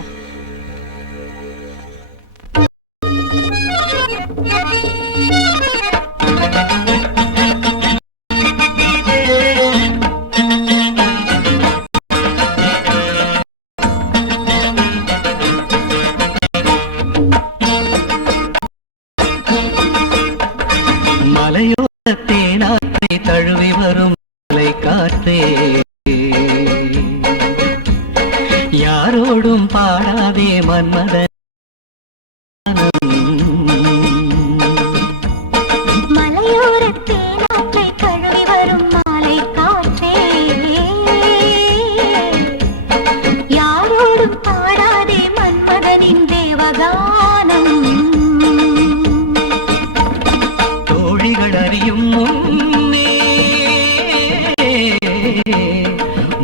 மலையோரத்தே நாற்றை தழுவி வரும் மலை காற்றே, யாரோடும் பாடாதே மன்மதன். மலையோரத்தே நாற்றை தழுவி வரும் மாலை காற்றே, யாரோடும் பாடாதே மன்மதனின் தேவகானம். தோழிகள் அறியும் முன்னே,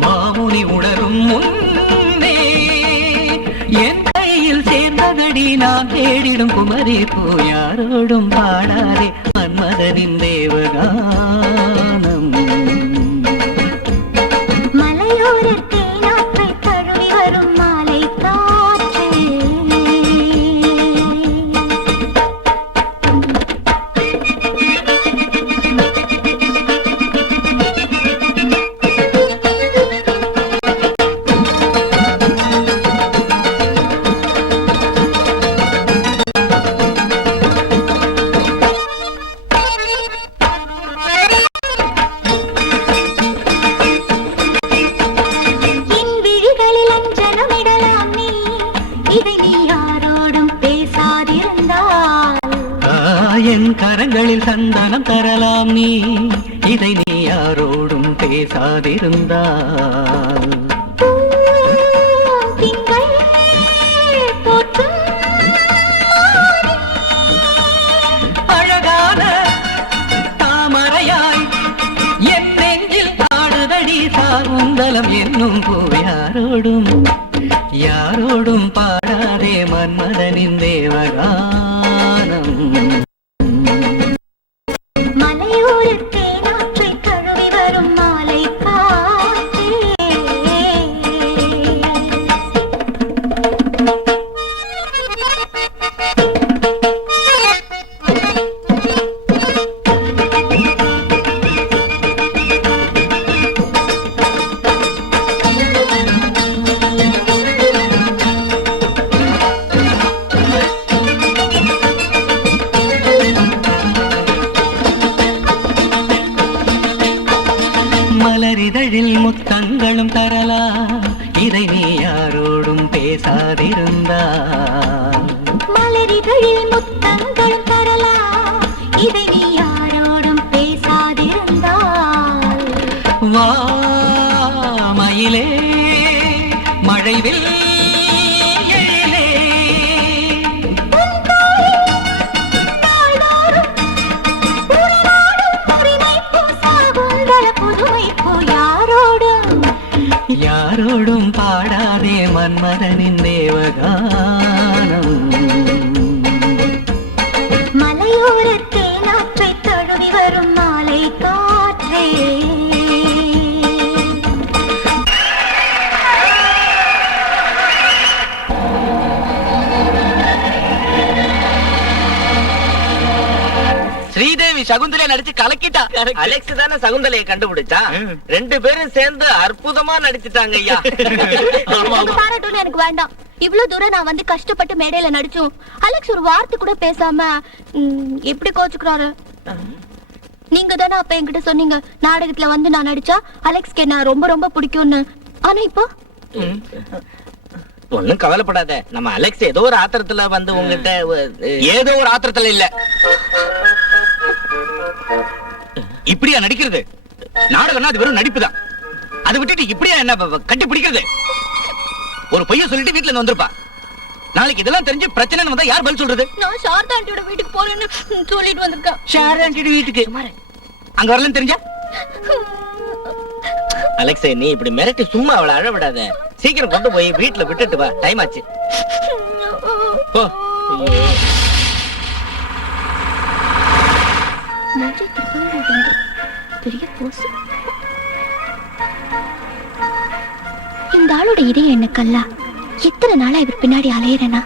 மாமுனி உணரும் முன்னே, என் கையில் சேர்ந்ததடி நான் தேடிடும் குமரி பூ. யாரோடும் பாடாதே மன்மதனின் தேவகானம். மலையோரத்தே நாற்றை தழுவி வரும் மாலை காற்றே. என் விழிகளில் அஞ்சனமிடலாம் நீ, இதை நீ யாரோடும் பேசாதிருந்தால். என் கரங்களில் சந்தனம் தரலாம் நீ, இதை நீ யாரோடும் பேசாதிருந்தால். திங்கள் தோற்றும் அழகான தாமரையாய் என் நெஞ்சில் ஆடுதடி சாகுந்தலம் என்னும் பூ. யாரோடும் பாடாதே மன்மதனின் தேவகானம். மலையோரத்தே நாற்றை தழுவி வரும் மாலை காற்றே. மலரிதழில் முத்தங்களும் தரலாம், இதை நீ யாரோடும் பேசாதிருந்தால். மலரிதழில் முத்தங்களும் தரலாம், இதை நீ யாரோடும் பேசாதிருந்தால். வா மயிலே மழைவில் எழிலே, யாரோடும் பாடாதே மன்மதனின் தேவகானம். மலையோரத்தில் நாற்றை தழுவி வரும் மாலை காற்றே. ஸ்ரீதேவி சகுந்தலையா நடிச்சு கலக்கிட்டா. அலெக்ஸ் தானே சகுந்தலையை கண்டுபிடிச்சான். ரெண்டு பேரும் சேர்ந்து அற்புதமா நடிச்சுட்டாங்க ஐயா. உங்க பாராட்டுல எனக்கு வேண்டாம். இவ்வளவு தூரம் நான் வந்து கஷ்டப்பட்டு மேடையில நடிச்சும் அலெக்ஸ் ஒரு வார்த்தை கூட பேசாம எப்படி கோச்சுக்கிறாரு? நீங்க தானே அப்ப என்கிட்ட சொன்னீங்க நாடகத்துல வந்து நான் நடிச்சா அலெக்ஸ்க்கு என்ன ரொம்ப ரொம்ப பிடிக்கும்னு. ஆனா இப்போ ஒண்ணும் கவலைப்படாத, நம்ம அலெக்ஸ் ஏதோ ஒரு ஆத்திரத்துல வந்து உங்ககிட்ட ஏதோ ஒரு ஆத்திரத்துல இல்ல, இப்படியா நடிக்கிறது? நாடகம்னா அது வெறும் நடிப்பு தான். அதை விட்டுட்டு இப்படியா என்ன கட்டி பிடிக்கிறது? ஒரு பொய்ய சொல்லிட்டு வீட்டுல இருந்து வந்திருப்பா. நாளைக்கு இதெல்லாம் தெரிஞ்சு பிரச்சனை வந்தா யார் பதில் சொல்றது? நான் சாரதா ஆண்டியோட வீட்டுக்கு போறேன்னு சொல்லிட்டு வந்திருக்கேன். ஷாராண்டி வீட்டுக்கு அங்க வரலன்னு தெரிஞ்சா? அலெக்ஸ், நீ இப்படி மிரட்டி சும்மா அவளை அழ விடாத. சீக்கிரம் கொண்டு போய் வீட்டுல விட்டுட்டு வா, டைம் ஆச்சு. போ. பெரிய போஸ். இந்த ஆளோட இதயம் என்ன கல்லா? எத்தனை நாளா இவர் பின்னாடி அலையிறனா?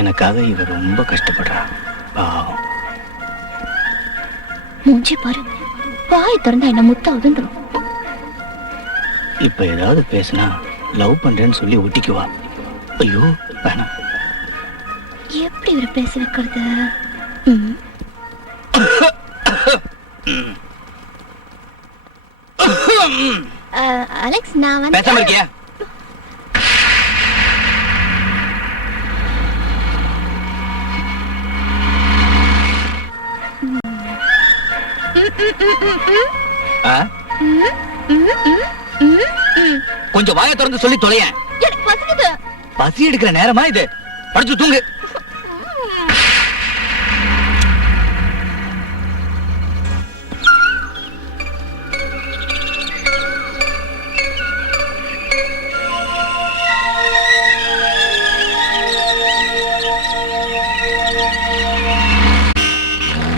எனக்காக இவர் ரொம்ப கஷ்டப்படுறா. பாவம். மூஞ்சி பாரு, வாயை திறந்தா என்ன முத்தா உதுந்துரும். இப்ப ஏதாவது பேசினா லவ் பண்றேன்னு சொல்லி ஒட்டிக்குவா. ஐயோ வேணாம். எப்படி இவரை பேச வைக்கிறது? அலெக்ஸ், நான் வந்து பேசாம இருக்கியா? கொஞ்சம் வாயை திறந்து சொல்லி தொலைய. எனக்கு பசிக்குது. பசி எடுக்கிற நேரமா இது? படுத்து தூங்கு.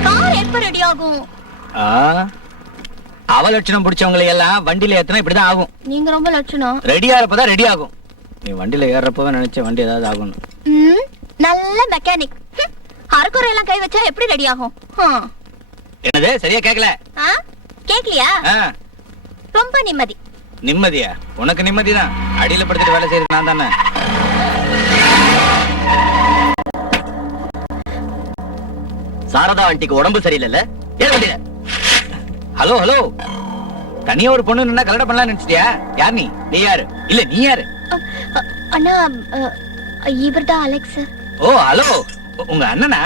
கார் எப்ப ரெடி ஆகும்? அவலட்சணம் பிடிச்சவங்களை எல்லாம் வண்டியில ஏத்தனா இப்படிதான் ஆகும். நீங்க ரொம்ப லட்சணம். ரெடி ஆறப்பதான் ரெடி ஆகும். நீ வண்டியில ஏறப்பதான் நினைச்ச வண்டி ஏதாவது ஆகணும். நல்ல மெக்கானிக். அரைக்குறை எல்லாம் கை வச்சா எப்படி ரெடி ஆகும்? என்னது சரியா கேக்கல? கேக்கலையா? ரொம்ப நிம்மதி. நிம்மதியா? உனக்கு நிம்மதிதான். அடியில படுத்துட்டு வேலை செய்யறது நான் தானே. சாரதா ஆண்டிக்கு உடம்பு சரியில்லை. ஏன் வண்டியில? ஹலோ ஹலோ, தனியா ஒரு பொண்ணு நின்னா கலட பண்ணலாம் நினைச்சிட்டியா? யார் நீ? நீ யாரு? இல்ல நீ யாரு? அண்ணா, இவர்தான் அலெக்ஸ். ஓ ஹலோ, உங்க அண்ணனா?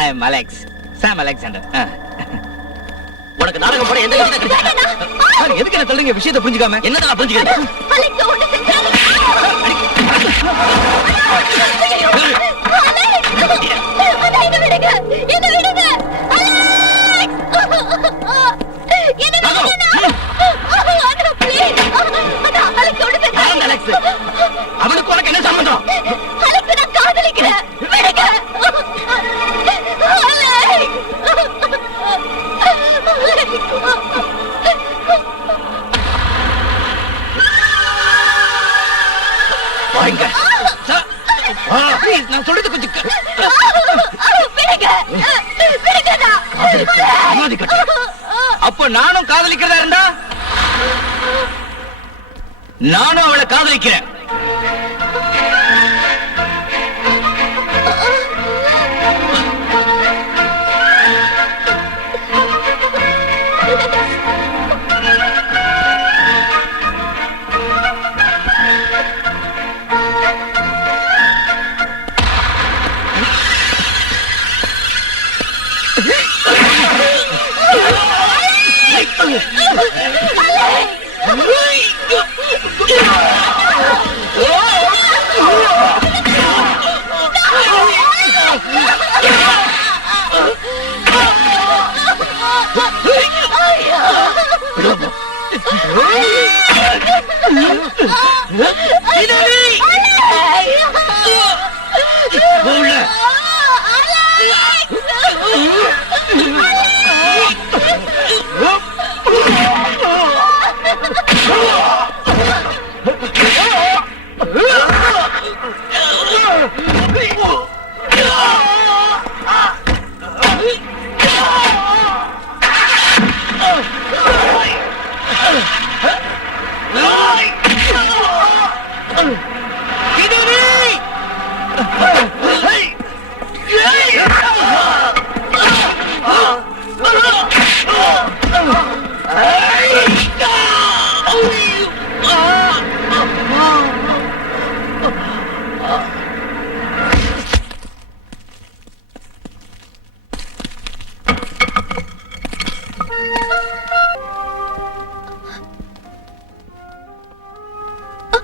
I am Alex, Sam Alexander. உனக்கு நாடகம் போட எந்த எதுக்கு என்ன சொல்றீங்க? விஷயத்தை புரிஞ்சுக்காம என்னதான் புரிஞ்சுக்கிறேன்? அலெக்ஸ் ஒண்ணு செஞ்சாரு. என்ன விடுங்க, என்ன விடுங்க. அவனுக்கு உனக்கு என்ன சம்பந்தம்? அலெக்ஸ், நான் காதலிக்கிறேன். விடுங்க. வாங்க. நான் சொல்றது கொஞ்சம் அப்போ நானும் காதலிக்கிறதா இருந்தா நானும் அவளை காதலிக்கிறேன்.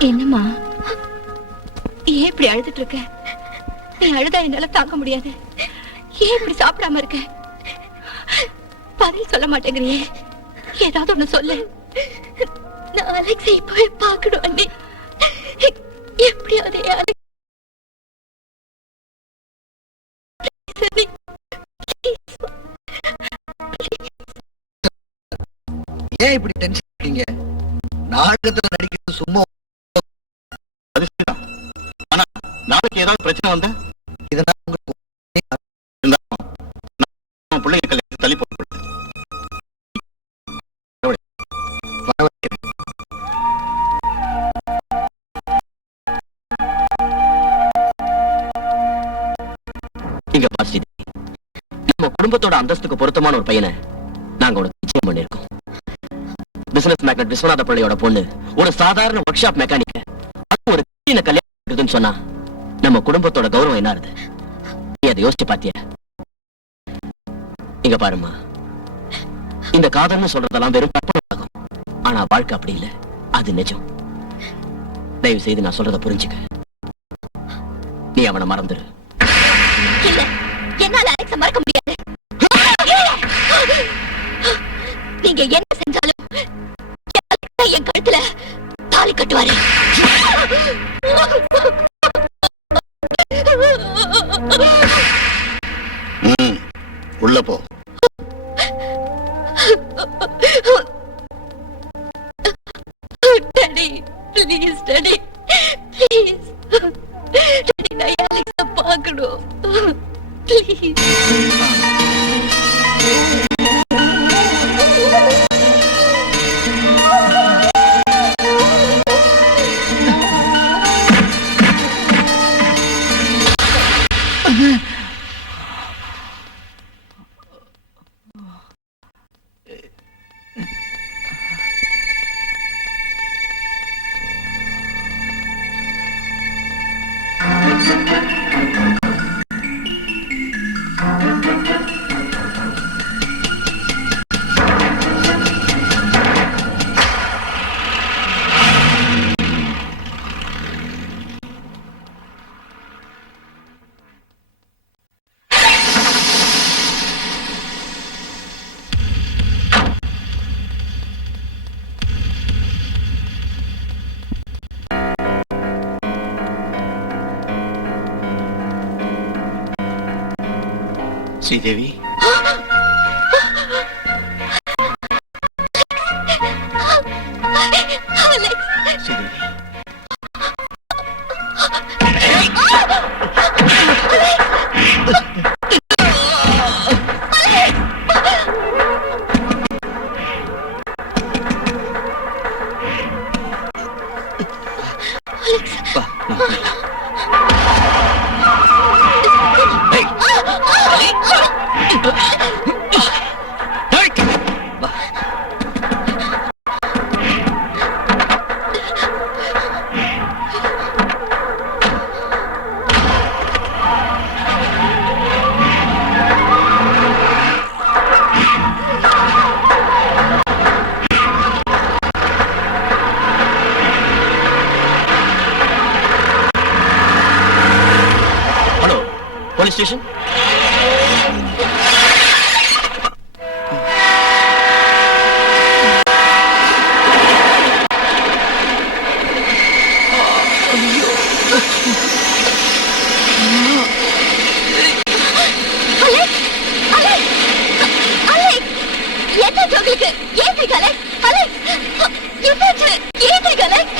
என்னம்மா ஏன் இப்படி அழுதுட்டு இருக்க? நீ அழுதா என்னால தாங்க முடியாது. ஏன் இப்படி சாப்பிடாம இருக்க? பதில் சொல்ல மாட்டேங்கிறியே, ஏதாவது ஒண்ணு சொல்லு. நான் அலெக்ஸை போய் பார்க்கணும் அண்ணே. எப்படியாவது ஏன் இப்படி டென்ஷன் இருக்கீங்க? நாடகத்துல நடிக்கிறது சும்மா. அது சரிதான். ஆனா நாளைக்கு ஏதாவது பிரச்சனை வந்தா இதனால பிள்ளைங்க கல்யாணத்தை தள்ளி போட்டு இங்க பாசி, நம்ம குடும்பத்தோட அந்தஸ்துக்கு பொருத்தமான ஒரு பையனை நாங்க உனக்கு நிச்சயம் பண்ணிருக்கோம். பிசினஸ் மேக்னட் விஸ்வநாத பிள்ளையோட பொண்ணு ஒரு சாதாரண ஒர்க் ஷாப் மெக்கானிக்க ஒரு கல்யாணம் சொன்னா நம்ம குடும்பத்தோட கௌரவம் என்ன ஆகுது? நீ அதை யோசிச்சு பாத்திய? இங்க பாருமா, இந்த காதல்னு சொல்றதெல்லாம் வெறும் கற்பனை ஆகும். ஆனா வாழ்க்கை அப்படி இல்ல, அது நிஜம். தயவு செய்து நான் சொல்றத புரிஞ்சுக்க. நீ அவனை மறந்துரு. இல்ல, என்னால அலெக்ஸ மறக்க முடியாது. நீங்க என்ன செஞ்சாலும் என் கழுத்துல தாலி கட்டுவாரு. உள்ள போ. Daddy, please daddy, please daddy, நான் அலெக்ஸ பார்க்கணும். ப்ளீஸ். ஸ்ரீதேவி, ஸ்ரீதேவி, வா, நம்ம போயிடலாம். ஏய். Police station. என்னாச்சு உங்களுக்கு? ஏன் அலெக்ஸ்? அலெக்ஸ் என்னாச்சு? ஏன் அலெக்ஸ்?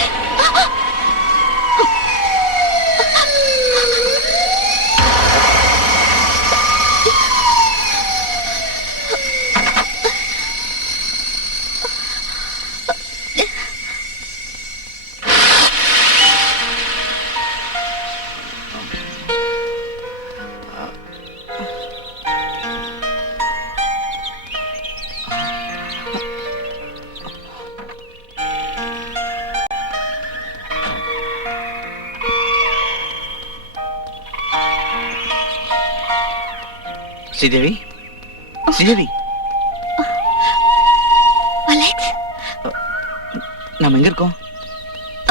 ஸ்ரீதேவி, ஸ்ரீதேவி, அலெக்ஸ், நாம எங்க இருக்கோம்?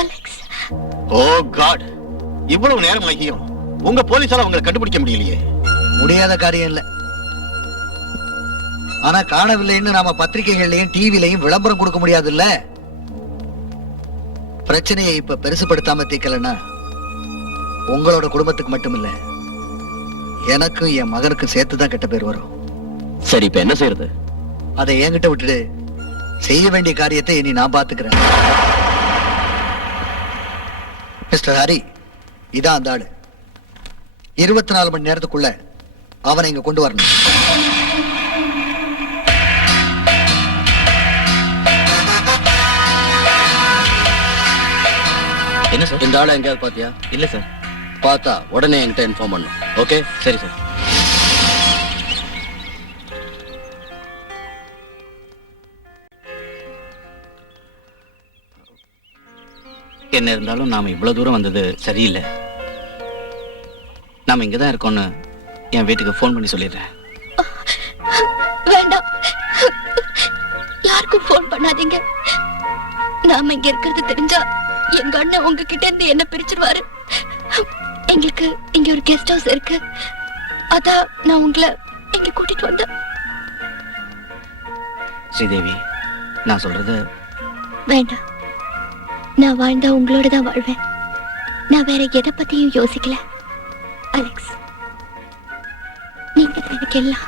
அலெக்ஸ். ஓ காட், இவ்வளவு நேரம் ஆகியும் உங்க போலீஸால உங்களை கண்டுபிடிக்க முடியலையே. முடியாத காரியம் இல்ல. ஆனா காணவில்லைன்னு நாம பத்திரிகைகள்லயும் டிவிலையும் விளம்பரம் கொடுக்க முடியாது இல்ல. பிரச்சனையை இப்ப பெருசுபடுத்தாம தீக்கலன்னா உங்களோட குடும்பத்துக்கு மட்டும் இல்ல, எனக்கும் என் மகனுக்கும் சேர்த்துதான் கெட்ட பேர் வரும். சரி, இப்ப என்ன செய்யறது? அதை என்கிட்ட விட்டுடு. செய்ய வேண்டிய காரியத்தை இனி நான் பாத்துக்கிறேன். மிஸ்டர் ஹரி, இதான் அந்த ஆளு. 24 மணி நேரத்துக்குள்ள அவனை இங்க கொண்டு வரணும். என்ன சார்? இந்த ஆளை எங்கேயாவது பாத்தியா? இல்ல சார். பார்த்தா உடனே என்கிட்ட இன்ஃபார்ம் பண்ணும். ஓகே? சரி சார். என்ன இருந்தாலும் நாம இவ்வளவு தூரம் வந்தது சரியில்லை. நாம இங்கதான் இருக்கோம்னு என் வீட்டுக்கு போன் பண்ணி சொல்லிடுறேன். வேண்டாம், யாருக்கும் போன் பண்ணாதீங்க. நாம இங்க இருக்கிறது தெரிஞ்சா எங்க அண்ணன் உங்ககிட்ட இருந்து என்ன பிரிச்சிருவாரு. எங்களுக்கு இங்க ஒரு கெஸ்ட் ஹவுஸ் இருக்கு, அதான் நான் உங்களை இங்க கூட்டிட்டு வந்தேன். ஸ்ரீதேவி, நான் சொல்றது வேண்டாம், நான் வாழ்ந்தா உங்களோட தான் வாழ்வேன். நான் வேற எதை பத்தியும் யோசிக்கல. அலெக்ஸ், நீங்க தான் எனக்கு எல்லாம்.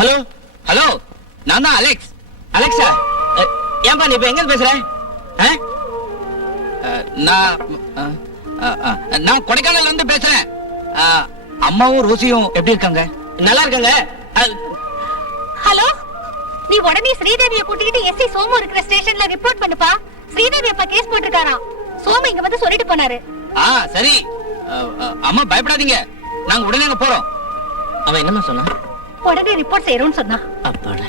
ஹலோ ஹலோ, நான் தான் அலெக்ஸ். அலெக்ஸா, ஏன்பா நீ இப்ப எங்க பேசுற? நான் கொடைக்கானல்ல இருந்து பேசுறேன். அம்மாவும் ரோசியும் எப்படி இருக்காங்க? நல்லா இருக்காங்க. ஹலோ, நீ உடனே ஸ்ரீதேவியை கூட்டிக்கிட்டு எஸ்ஐ சோமு இருக்கிற ஸ்டேஷன்ல ரிப்போர்ட் பண்ணுப்பா. ஸ்ரீதேவி அப்பா கேஸ் போட்டிருக்காராம். சோமு இங்க வந்து சொல்லிட்டு போனாரு. சரி. அம்மா பயப்படாதீங்க, நாங்க உடனே அங்க போறோம். அவன் என்னமா சொன்னா? உடனே ரிப்போர்ட் செய்யறோம்னு சொன்னா. அப்பாடா.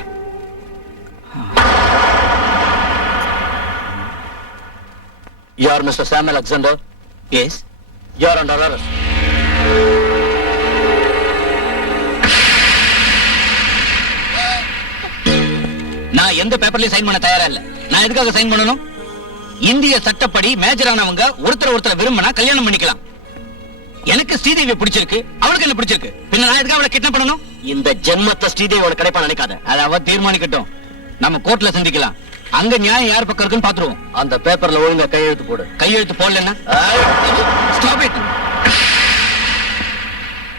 You are Mr. Sam Alexander? Yes. You are under arrest. நான் எந்த பேப்பர்லயும் சைன் பண்ண தயாரா இல்ல. நான் எதுக்காக சைன் பண்ணணும்? இந்திய சட்டப்படி மேஜர் ஆனவங்க ஒருத்தர் விரும்பினா கல்யாணம் பண்ணிக்கலாம். எனக்கு ஸ்ரீதேவி பிடிச்சிருக்கு, அவளுக்கு என்ன பிடிச்சிருக்கு. பின்ன நான் எதுக்காக அவளை கிட்னாப் பண்ணணும்? இந்த ஜென்மத்தை ஸ்ரீதேவியோட கிடைப்பா நினைக்காத. அதை அவ தீர்மானிக்கட்டும். நம்ம கோர்ட்ல சந்திக்கலாம். அங்க நியாயம் யார் பக்கம் இருக்குன்னு பாத்துருவோம். அந்த பேப்பர்ல ஒழுங்கா கையெழுத்து போடு. கையெழுத்து போடலன்னா ஸ்டாப் இட்.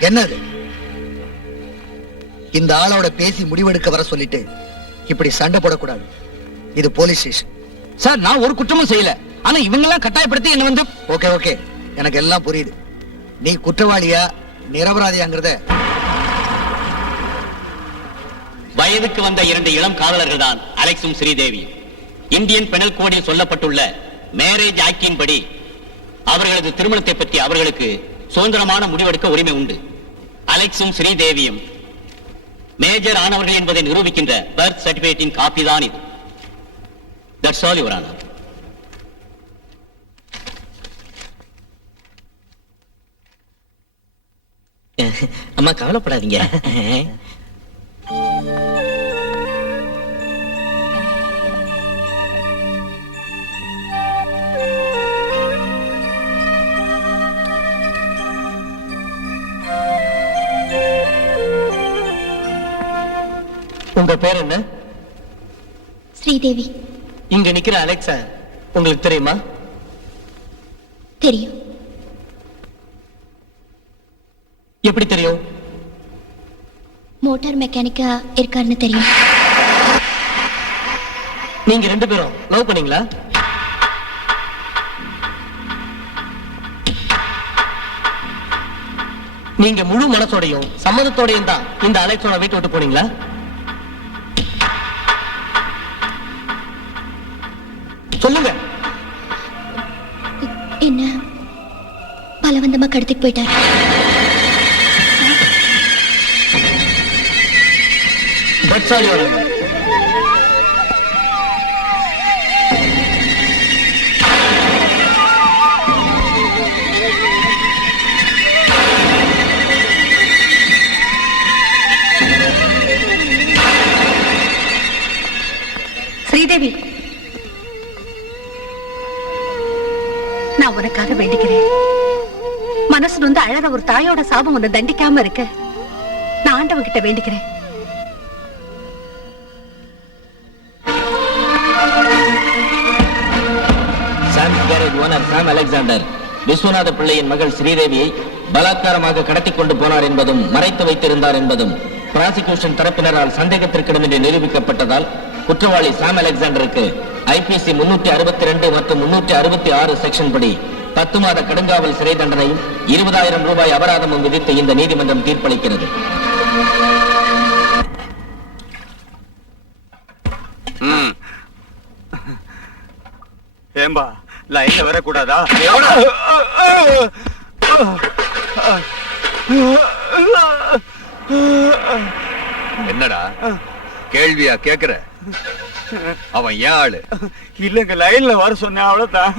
என்னது? இந்த ஆளோட பேசி முடிவெடுக்க வர சொல்லிட்டு இப்படி சண்டை போடக்கூடாது. இது போலீஸ் ஸ்டேஷன். சார், நான் ஒரு குற்றமும் செய்யல. ஆனா இவங்க எல்லாம் கட்டாயப்படுத்தி என்ன வந்து. ஓகே ஓகே, எனக்கு எல்லாம் புரியுது. நீ குற்றவாளியா நிரபராதியாங்கிறத. வயதுக்கு வந்த 2 இளம் காதலர்கள் தான் அலெக்ஸும் ஸ்ரீதேவி. இந்தியன் பெனல் கோடில் சொல்லப்பட்டுள்ள மேரேஜ் ஆக்டின் படி அவர்களது திருமணத்தை பற்றி அவர்களுக்கு சுதந்திரமான முடிவெடுக்க உரிமை உண்டு. அலெக்ஸும் ஸ்ரீதேவியும் மேஜர் ஆனவர்கள் என்பதை நிரூபிக்கின்ற பர்த் சர்டிபிகேட்டின் காப்பி தான் இது. That's all your honour. அம்மா கவலைப்படாதீங்க. உங்க பேர் என்ன? ஸ்ரீதேவி. இங்க நிக்கிற அலெக்ஸா உங்களுக்கு தெரியுமா? தெரியும். எப்படி தெரியும்? மோட்டார் மெக்கானிக்கா இருக்காருன்னு தெரியும். நீங்க 2 பேரும் லவ் பண்ணீங்களா? நீங்க முழு மனசோடையும் சம்மதத்தோடையும் தான் இந்த அலெக்ஸோட வீட்டு விட்டு போனீங்களா? சொல்லுங்க. என்ன பலவந்தமா கடத்திட்டு போயிட்டாரு. That's all your ஸ்ரீதேவி, நான் உனக்காக வேண்டிக்கிறேன். மனசு வந்து அழற ஒரு தாயோட சாபம் உன்னை தண்டிக்காம இருக்க நான் ஆண்டவன் கிட்ட வேண்டிக்கிறேன். சாம் அலெக்சாண்டர் விஸ்வநாத பிள்ளையின் மகள் ஸ்ரீதேவியை பலாத்காரமாக கடத்தி கொண்டு போனார் என்பதும் மறைத்து வைத்திருந்தார் என்பதும் பிராசிகியூஷன் தரப்பினரால் சந்தேகத்திற்கிடமின்றி நிரூபிக்கப்பட்டதால் குற்றவாளி சாம் அலெக்சாண்டருக்கு ஐபிசி 362 மற்றும் 366 செக்ஷன் படி 10 மாத கடுங்காவல் சிறை தண்டனையும் 20,000 ரூபாய் அபராதமும் விதித்து இந்த நீதிமன்றம் தீர்ப்பளிக்கிறது. ஏம்பா லைன்ல வரக்கூடாதா? என்னடா கேள்வியா கேக்குற? அவன் ஏன் ஆளு? இல்லங்க லைன்ல வர சொன்னேன், அவ்வளவுதான்.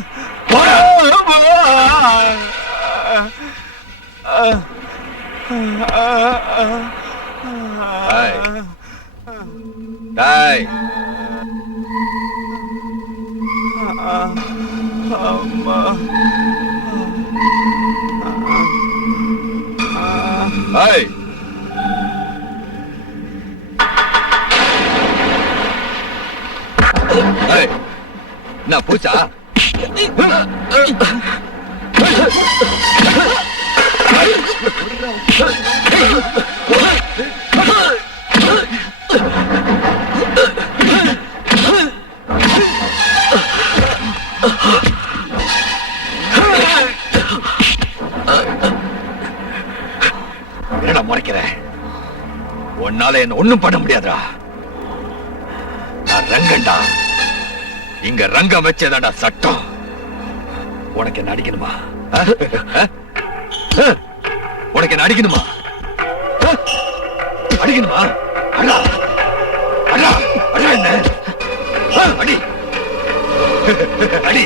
டேய் ஏய் ஏய் நான் பூச்சா? என்னடா முறைக்கிற? உன்னால என்ன ஒண்ணும் பண்ண முடியாதுடா. நான் ரங்கண்டா. இங்க ரங்கம் வச்சேதாடா சட்டம். உனக்கு என்ன அடிக்கணுமா? உனக்கு என்ன அடிக்கணுமா? அடிக்கணுமா? அடா அடா அடா என்ன அடி அடி.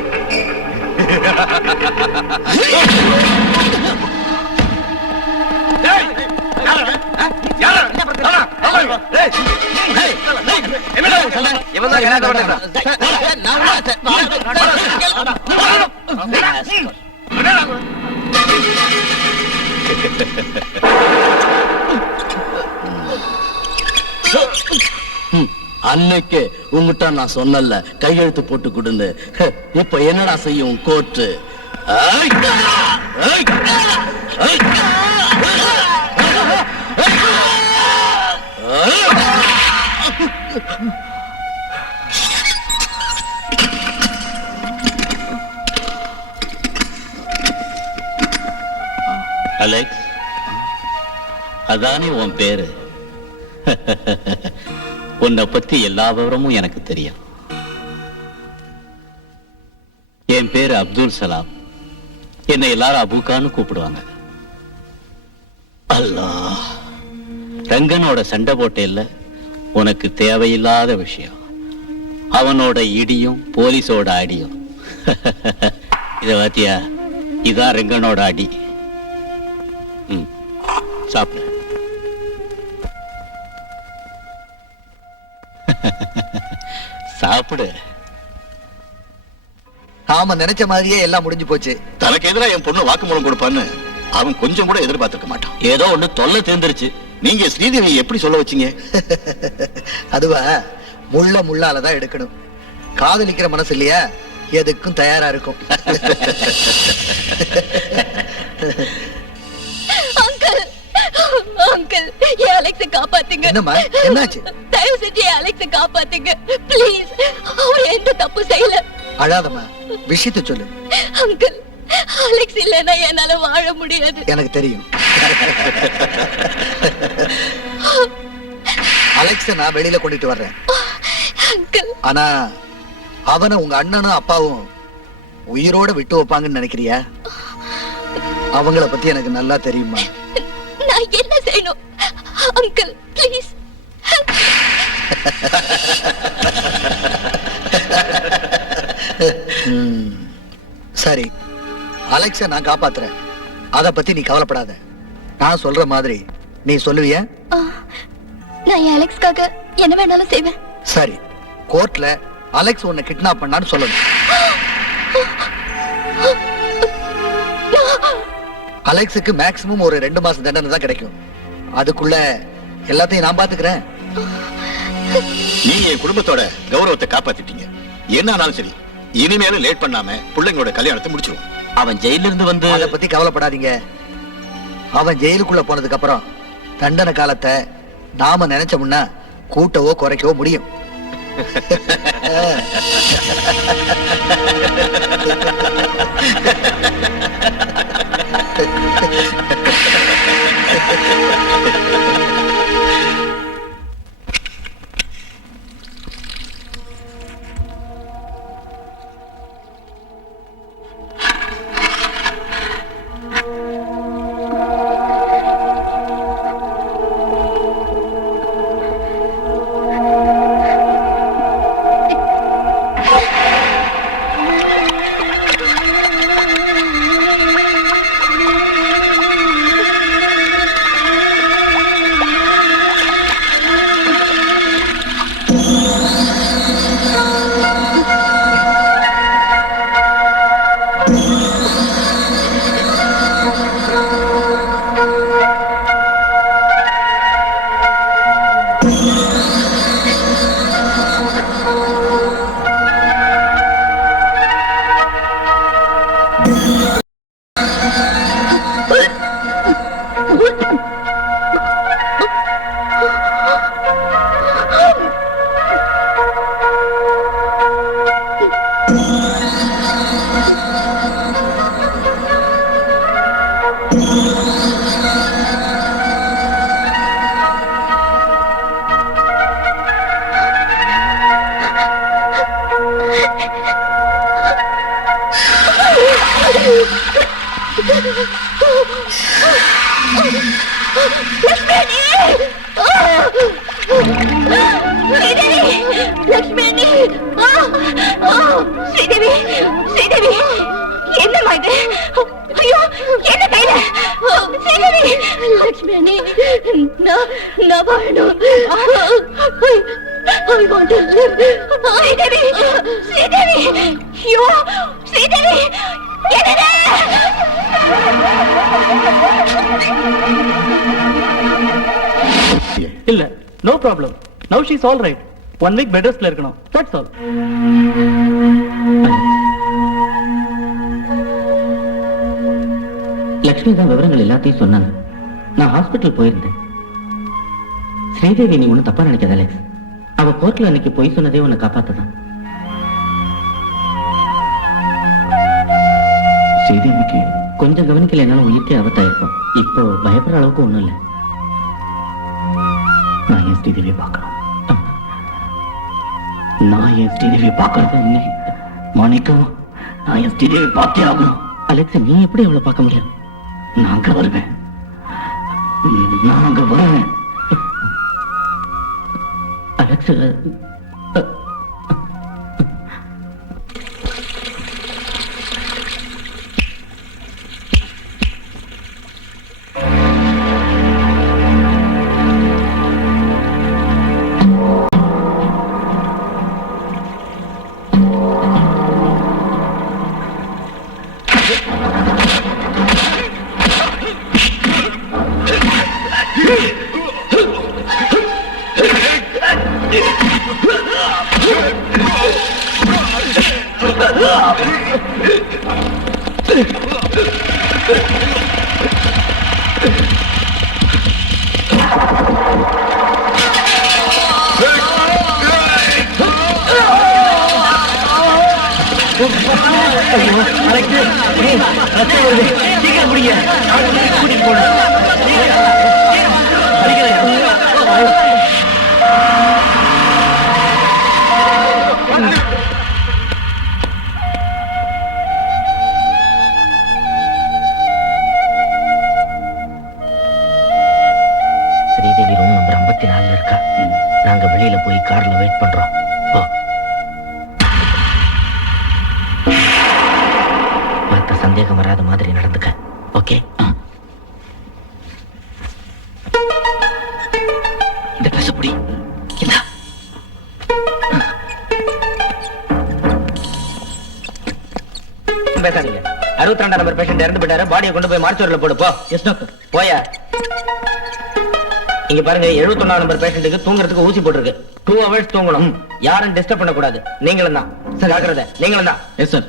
அன்னைக்கு உங்ககிட்ட நான் சொன்னல கையெழுத்து போட்டு கொடுன்னு. இப்ப என்னடா செய்யும் கோர்ட்டு? அலெக்ஸ், அதானே உன் பேரு? உன்னை பத்தி எல்லா விவரமும் எனக்கு தெரியும். என் பேரு அப்துல் சலாம். என்னை எல்லாரும் அபுகான்னு கூப்பிடுவாங்க. அல்லாஹ், ரங்கனோட சண்டை போட்டேல்ல, உனக்கு தேவையில்லாத விஷயம். அவனோட இடியும் போலீஸோட அடியும். இத பாத்தியா? இதான் ரங்கனோட அடி. சாப்பிடு. சாப்பிடு. நாம நினைச்ச மாதிரியே எல்லாம் முடிஞ்சு போச்சு. தனக்கு எதிராக என் பொண்ணு வாக்குமூலம் கொடுப்பான்னு அவன் கொஞ்சம் கூட எதிர்பார்த்திருக்க மாட்டான். ஏதோ ஒண்ணு தொல்லை தீர்ந்துருச்சு. நீங்க ஸ்ரீதேவி எப்படி சொல்ல வச்சீங்க? அதுவா முள்ளாலதான் எடுக்கணும். காதலிக்கிற மனசு இல்லையா, எதுக்கும் தயாரா இருக்கும். அங்கிள் அங்கிள் அலெக்ஸை காப்பாத்துங்க. என்னம்மா, என்னாச்சு? தயவு செஞ்சு அலெக்ஸை காப்பாத்துங்க ப்ளீஸ். அவர் எந்த தப்பு செய்யல. அழாதம்மா, விஷயத்தை சொல்லு. அங்கிள், அலெக்ஸ் இல்லைன்னா என்னால வாழ முடியாது. எனக்கு தெரியும். அலெக்ஸ நான் வெளியில கொண்டுட்டு வர்றேன். அங்கிள், ஆனா அவனை உங்க அண்ணனும் அப்பாவும் உயிரோட விட்டு வைப்பாங்கன்னு நினைக்கிறியா? அவங்கள பத்தி எனக்கு நல்லா தெரியுமா. நான் என்ன செய்யணும் அங்கிள் ப்ளீஸ்? சரி, அலெக்ஸ நான் காப்பாத்துறேன். அத பத்தி நீ கவலைப்படாத. நான் சொல்ற மாதிரி நீ சொல்லுவியா? நான் அலெக்ஸ்க்காக என்ன வேணாலும் செய்வேன். சரி, கோர்ட்ல அலெக்ஸ் உன்னை கிட்னாப் பண்ணான்னு சொல்லணும். அலெக்ஸுக்கு மேக்ஸிமம் ஒரு 2 மாசம் தண்டனை தான் கிடைக்கும். அதுக்குள்ள எல்லாத்தையும் நான் பாத்துக்கிறேன். நீங்க என் குடும்பத்தோட கௌரவத்தை காப்பாத்திட்டீங்க. என்ன ஆனாலும் சரி, இனிமேலும் லேட் பண்ணாம பிள்ளைங்களோட கல்யாணத்தை முடிச்சிருவோம். அவன் ஜெயில இருந்து வந்து அத பத்தி கவலைப்படாதீங்க. அவன் ஜெயிலுக்குள்ள போனதுக்கு அப்புறம் தண்டனை காலத்தை நாம நினைச்சோம்னா கூட்டவோ குறைக்கவோ முடியும். லக்ஷ்மி, ஸ்ரீதேவி, ஸ்ரீதேவி, என்னம்மா இது? ஐயோ, என்ன கையில? ஸ்ரீதேவி, லக்ஷ்மி, நான் வாழணும். I want to live. Sridevi, Sridevi, ஐயோ, ஸ்ரீதேவி, என்னடா? இல்ல, no problem. Now she is all right. 1 week bed ரெஸ்ட்ல இருக்கணும். That's all. லக்ஷ்மி தான் விவரங்கள் எல்லாத்தையும் சொன்னாங்க. நான் ஹாஸ்பிட்டல் போயிருந்தேன். ஸ்ரீதேவி, நீ ஒன்னும் தப்பா நினைக்காத அலெக்ஸ். அவ கோர்ட்ல அன்னைக்கு போய் சொன்னதே உன்னை காப்பாத்ததான். ஸ்ரீதேவிக்கு கொஞ்சம் கவனிக்கல, என்னால உயிர்க்கே ஆபத்தாயிருக்கும். இப்போ பயப்படுற அளவுக்கு ஒண்ணும் இல்லை. நான் என் ஸ்ரீதேவியை பார்க்கணும். நான் என் ஸ்ரீதேவியை பார்க்கறது இல்லை மாணிக்கம். நான் என் ஸ்ரீதேவியை பார்த்தே ஆகணும். அலெக்ஸ், நீ எப்படி அவளை பார்க்க முடியும்? நான் அங்க வருவேன். அலெக்ஸ், ஸ்ரீதேவி ரூம் நம்பர் 54 இருக்கா. நாங்க வெளியில போய் கார்ல வெயிட் பண்றோம். போ. மத்த சந்தேகம் வராத மாதிரி நடந்துக்க. ஓகே? இந்த ட்ரெஸ் புடி. இந்தா. பேசாதீங்க. 62 நம்பர் பேஷண்ட் இறந்து போயிட்டாரு. பாடியை கொண்டு போய் மார்ச்சுவரியில் போடு. போ. Yes doctor. போயா. இங்க பாருங்க, 71 நம்பர் பேஷண்ட்டுக்கு தூங்குறதுக்கு ஊசி போட்டுருக்கு. 2 hours தூங்கணும். யாரும் டிஸ்டர்ப் பண்ண கூடாது. நீங்களும் தான். ஜாக்கிரதை. நீங்களும் தான். Yes sir.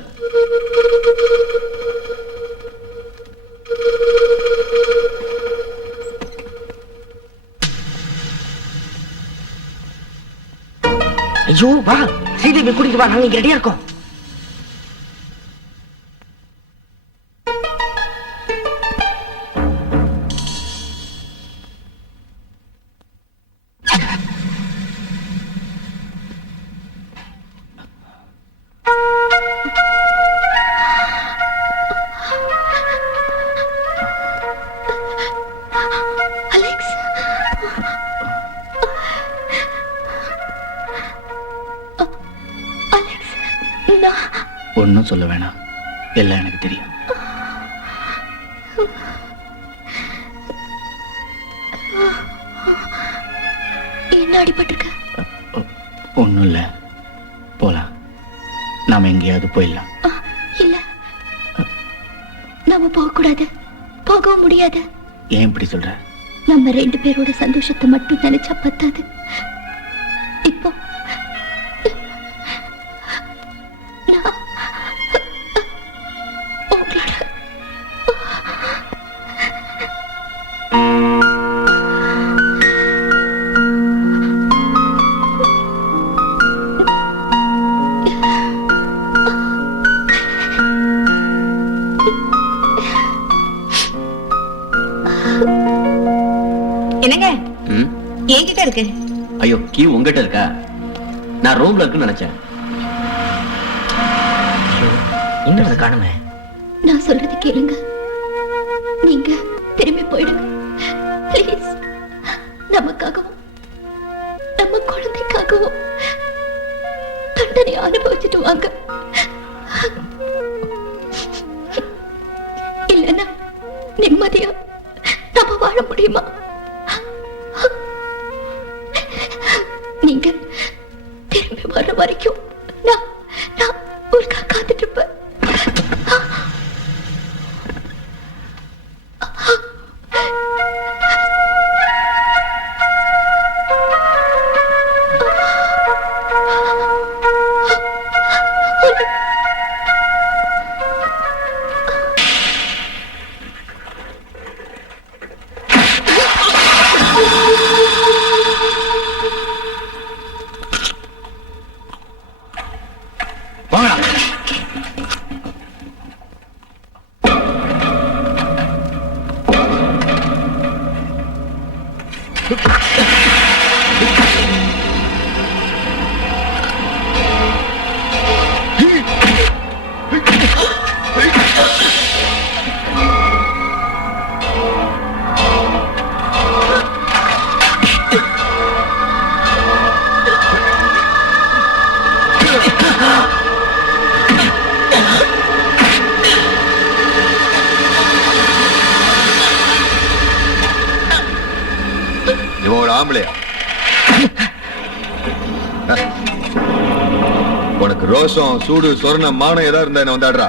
ஐயோ வா, ஸ்ரீதேவி கூட்டிட்டு வா. நாங்க இங்க ரெடியா இருக்கோம். அலெக்ஸ், அலெக்ஸ், நான் ஒன்னும் சொல்ல வேணாம், எல்லாம் எனக்கு தெரியும். என்ன அடிபட்டிருக்க? ஒன்னும் இல்ல, போலாம். நாம எங்கேயாவது போயிடலாம். இல்ல, நாம போக கூடாது, போகவும் முடியாது. ஏன் இப்படி சொல்ற? நம்ம 2 பேரோட சந்தோஷத்தை மட்டும் நினைச்சா பத்தாது. இப்போ நான் உங்களோட என்னங்க என்கிட்ட இருக்கு. ஐயோ, கீ உங்ககிட்ட இருக்கா? நான் ரூம்ல இருக்குன்னு நினைச்சேன். இன்னும் அதை காணுமே. நான் சொல்றது கேளுங்க, நீங்க திரும்பி போயிடுங்க ப்ளீஸ். நமக்காகவும் நம்ம குழந்தைக்காகவும் தண்டனை அனுபவிச்சுட்டு வாங்க. இல்லைன்னா நிம்மதியா நம்ம வாழ முடியுமா? நீங்க திரும்பி வர வரைக்கும் நான் உங்களுக்காக காத்துட்டு இருப்பேன். ஆம்பளையா? உனக்கு ரோஷம், சூடு, சொர்ணம், மானம் ஏதா இருந்தா என்ன வந்தாடுறா?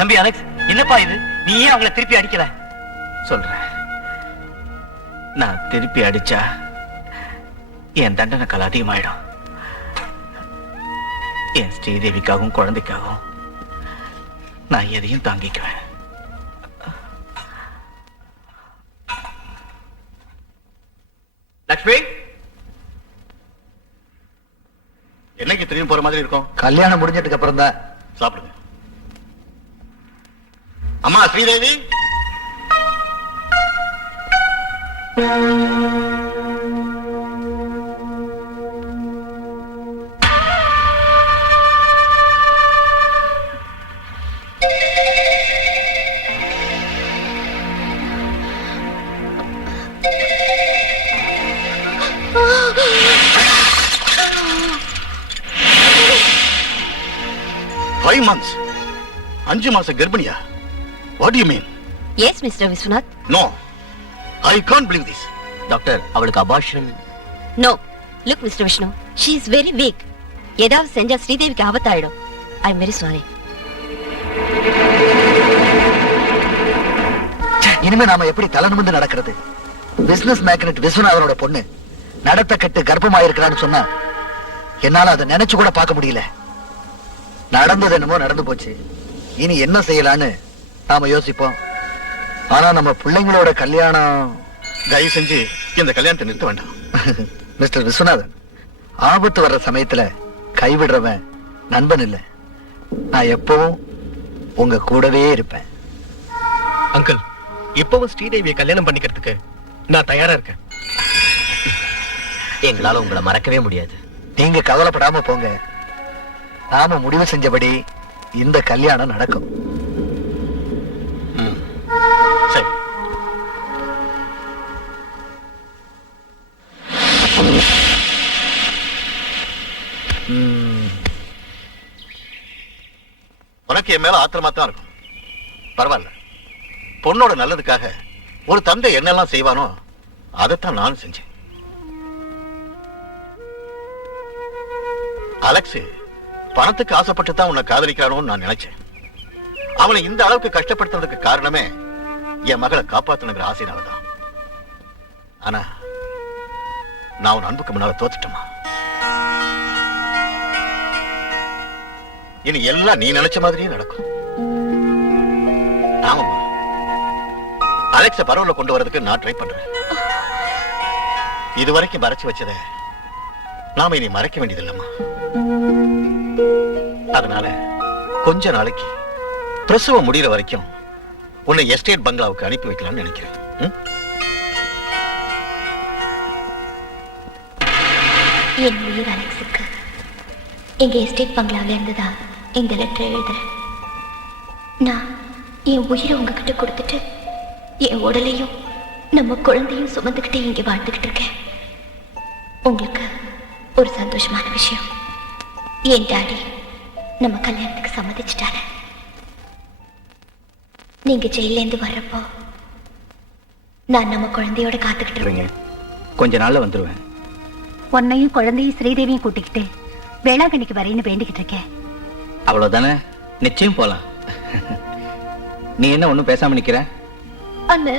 தம்பி அலெக்ஸ், என்னப்பா இது? நீ ஏன் அவங்கள திருப்பி அடிக்கல? சொல்றேன். நான் திருப்பி அடிச்சா என் தண்டனை காலம் அதிகமாயிடும். என் ஸ்ரீதேவிக்காகவும் குழந்தைக்காகவும் நான் எதையும் தாங்கிக்குவேன். லக்ஷ்மி, என்னைக்கு திரும்பி போற மாதிரி இருக்கும்? கல்யாணம் முடிஞ்சதுக்கு அப்புறம் தான். சாப்பிடுங்க. அம்மா ஸ்ரீதேவி, ஃபைவ் மந்த்ஸ், 5 மாச கர்ப்பிணியா? What you mean? Yes mister Viswanath. No, I can't believe this. Doctor, அவளுக்கு abortion. No, look mister Vishnu, she is very weak. ஏதாவது செஞ்சா ஸ்ரீதேவிக்கு ஆபத்தாயிடும். I am very sorry. இனிமே நாம எப்படி தலை நிமிர்ந்து நடக்கிறது? பிசினஸ் மேக்னெட் விஸ்வநாதனோட பொண்ணு நடத்த கட்டு கர்ப்பமாயிருக்கிறான்னு சொன்னா என்னால அதை நினைச்சு கூட பார்க்க முடியல. நடந்தது என்னமோ நடந்து போச்சு. இனி என்ன செய்யலான்னு நாம யோசிப்போம். ஆனா நம்ம பிள்ளைங்களோட கல்யாணம். தயவு செஞ்சு இந்த கல்யாணத்தை நிறுத்த வேண்டாம். மிஸ்டர் விஸ்வநாதன், ஆபத்து வர்ற சமயத்துல கைவிடுறவன் நண்பன் இல்ல. நான் எப்பவும் உங்க கூடவே இருப்பேன். அங்கிள், இப்பவும் ஸ்ரீதேவியை கல்யாணம் பண்ணிக்கிறதுக்கு நான் தயாரா இருக்கேன். எங்களால உங்களை மறக்கவே முடியாது. நீங்க கவலைப்படாம போங்க. நாம முடிவு செஞ்சபடி இந்த கல்யாணம் நடக்கும். சரி. உனக்கு என் மேல ஆத்திரமா தான் இருக்கும். பரவாயில்ல, பொண்ணோட நல்லதுக்காக ஒரு தந்தை என்னெல்லாம் செய்வானோ அதைத்தான் நான் செஞ்சேன். அலெக்ஸ் பணத்துக்கு ஆசைப்பட்டு தான் உன்னை காதலிக்கிறானோன்னு நான் நினைச்சேன். அவனை இந்த அளவுக்கு கஷ்டப்படுத்துறதுக்கு காரணமே என் மகளை காப்பாத்தணுங்கிற ஆசையினாலதான். ஆனா நான் உன் அன்புக்கு முன்னால தோத்துட்டேமா. இனி எல்லாம் நீ நினைச்ச மாதிரியே நடக்கும். ஆமாம்மா, அலெக்ஸ பரவல கொண்டு வரதுக்கு நான் ட்ரை பண்றேன். இதுவரைக்கும் மறைச்சு வச்சதை நாம இனி மறைக்க வேண்டியதில்லம்மா. அதனால கொஞ்ச நாளைக்கு பிரசவம் முடிகிற வரைக்கும் உன்னை எஸ்டேட் பங்களாவுக்கு அனுப்பி வைக்கலாம்னு நினைக்கிறேன். என் உயிர் அலெக்ஸுக்கு எங்க எஸ்டேட் பங்களாவில இருந்துதா இந்த லெட்டர் எழுதுறேன். நான் என் உயிரை உங்ககிட்ட கொடுத்துட்டு என் உடலையும் நம்ம குழந்தையும் சுமந்துக்கிட்டே இங்க வாழ்ந்துகிட்டு இருக்கேன். உங்களுக்கு ஒரு சந்தோஷமான விஷயம், என் டாடி நம்ம கல்யாணத்துக்கு சம்மதிச்சிட்டாரு. நீங்க ஜெயில இருந்து வர்றப்போ நான் நம்ம குழந்தையோட காத்துக்கிட்டு இருக்கேன். கொஞ்ச நாள்ல வந்துருவேன். உன்னையும் குழந்தையும் ஸ்ரீதேவியும் கூட்டிக்கிட்டு வேளாங்கண்ணிக்கு வரேன்னு வேண்டிக்கிட்டு இருக்கேன். அவ்வளவுதானே? நிச்சயம் போலாம். நீ என்ன ஒண்ணும் பேசாம நிக்கிற? அண்ணா,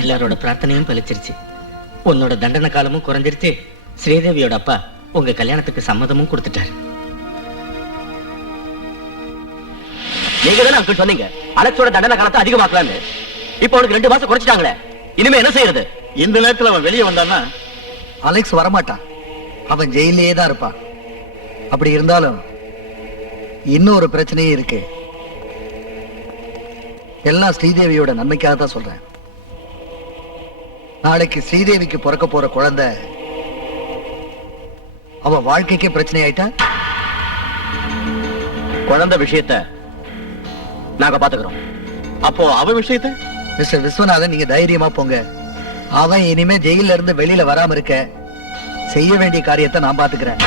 எல்லாரோட பிரார்த்தனையும் பலிச்சிருச்சு. உன்னோட தண்டனை காலமும் குறைஞ்சிருச்சு. ஸ்ரீதேவியோட அப்பா உங்க கல்யாணத்துக்கு சம்மதமும் கொடுத்துட்டாரு. நீங்க தானே அங்கிள் சொன்னீங்க அலெக்ஸோட தண்டனை காலத்தை அதிகமாக்கலான்னு. இப்போ அவனுக்கு 2 மாசம் குறைச்சிட்டாங்களே, இனிமே என்ன செய்யறது? இந்த நேரத்தில் அவன் வெளியே வந்தான்னா அலெக்ஸ் வரமாட்டான். அவன் ஜெயிலே தான் இருப்பான். அப்படி இருந்தாலும் இன்னொரு பிரச்சனையும் இருக்கு. எல்லாம் ஸ்ரீதேவியோட நன்மைக்காக தான் சொல்றேன். நாளைக்கு ஸ்ரீதேவிக்கு பிறக்க போற குழந்தை அவ வாழ்க்கைக்கே பிரச்சனை ஆயிட்டா குழந்தை விஷயத்தை நாங்க பாத்துக்கிறோம். அப்போ அவன் விஷயத்தை மிஸ்டர் விஸ்வநாதன், நீங்க தைரியமா போங்க. அவன் இனிமே ஜெயில இருந்து வெளியில வராம இருக்க செய்ய வேண்டிய காரியத்தை நான் பாத்துக்கிறேன்.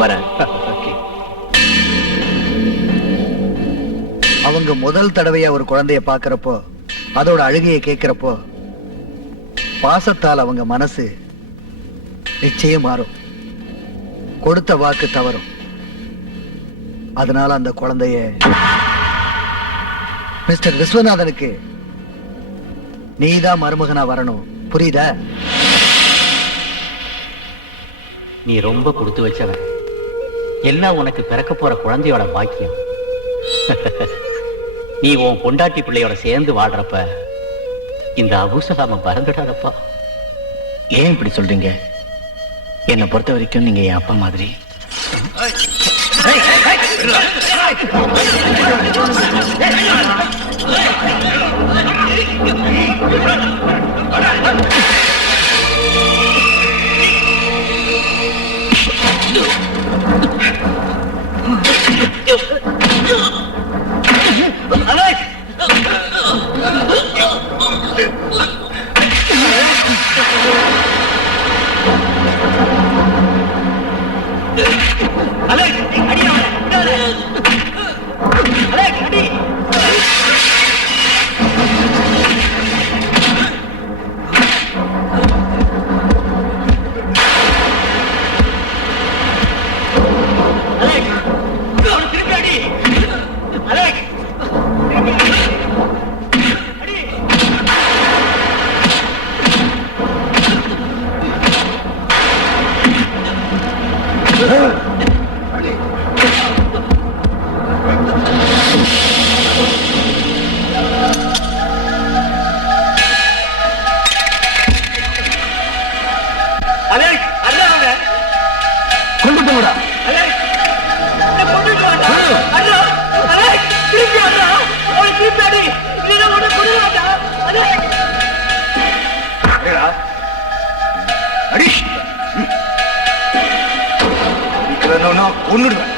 வரேன். அவங்க முதல் தடவையா ஒரு குழந்தைய பாக்குறப்போ, அதோட அழுகையை கேட்கிறப்போ, பாசத்தால் அவங்க மனசு நிச்சயம் மாறும். கொடுத்த வாக்கு தவறும். அதனால அந்த குழந்தைய மிஸ்டர் விஸ்வநாதனுக்கு நீதான் மருமகனா வரணும், புரியுதா? நீ ரொம்ப கொடுத்து வச்சவன். எல்லாம் உனக்கு பிறக்க போற குழந்தையோட பாக்கியம். நீ உன் பொண்டாட்டி பிள்ளையோட சேர்ந்து வாழ்றப்ப இந்த அபூசலாம மறந்துடாதப்பா. ஏன் இப்படி சொல்றீங்க? என்னை பொறுத்த வரைக்கும் நீங்க என் அப்பா மாதிரி. கொண்டு போடா. அடி ஒன்னுடுவேன்.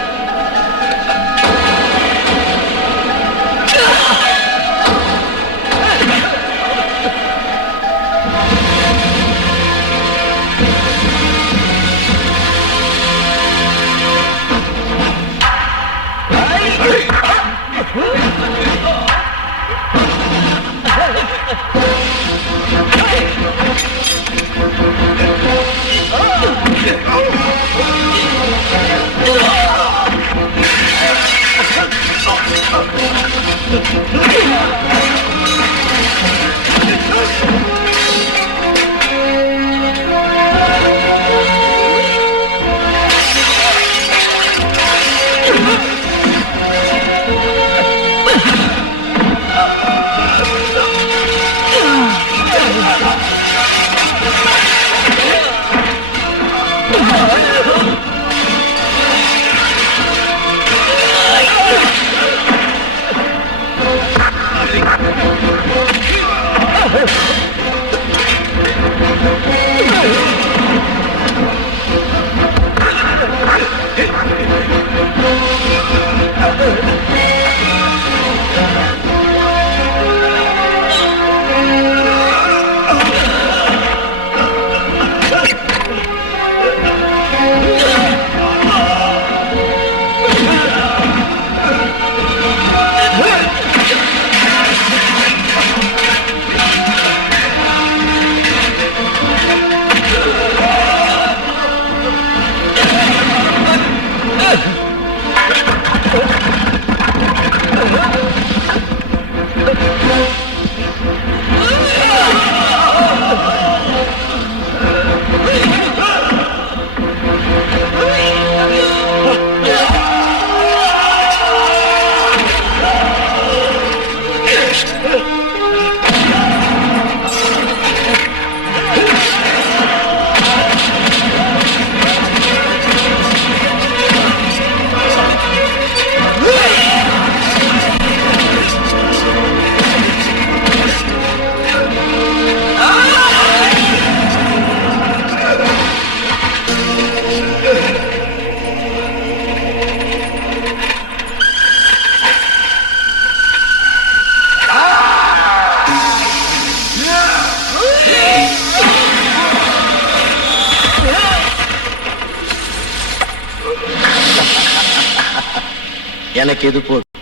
எனக்கு எது போதும்,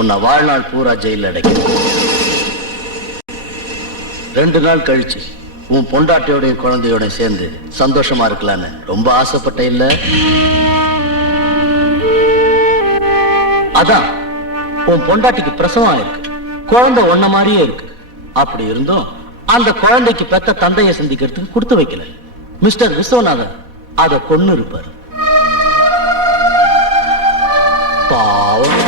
உன்னை வாழ்நாள் பூரா ஜெயில அடைக்க. 2 நாள் கழிச்சு உன் பொண்டாட்டியோடையும் குழந்தையோடையும் சேர்ந்து சந்தோஷமா இருக்கலான்னு ரொம்ப ஆசைப்பட்ட இல்ல? அதான் உன் பொண்டாட்டிக்கு பிரசவம் இருக்கு, குழந்தை ஒன்ன மாதிரியே இருக்கு. அப்படி இருந்தும் அந்த குழந்தைக்கு பெத்த தந்தையை சந்திக்கிறதுக்கு கொடுத்து வைக்கல. மிஸ்டர் விஸ்வநாதன் அதை கொன்னு இருப்பார். பாவம்.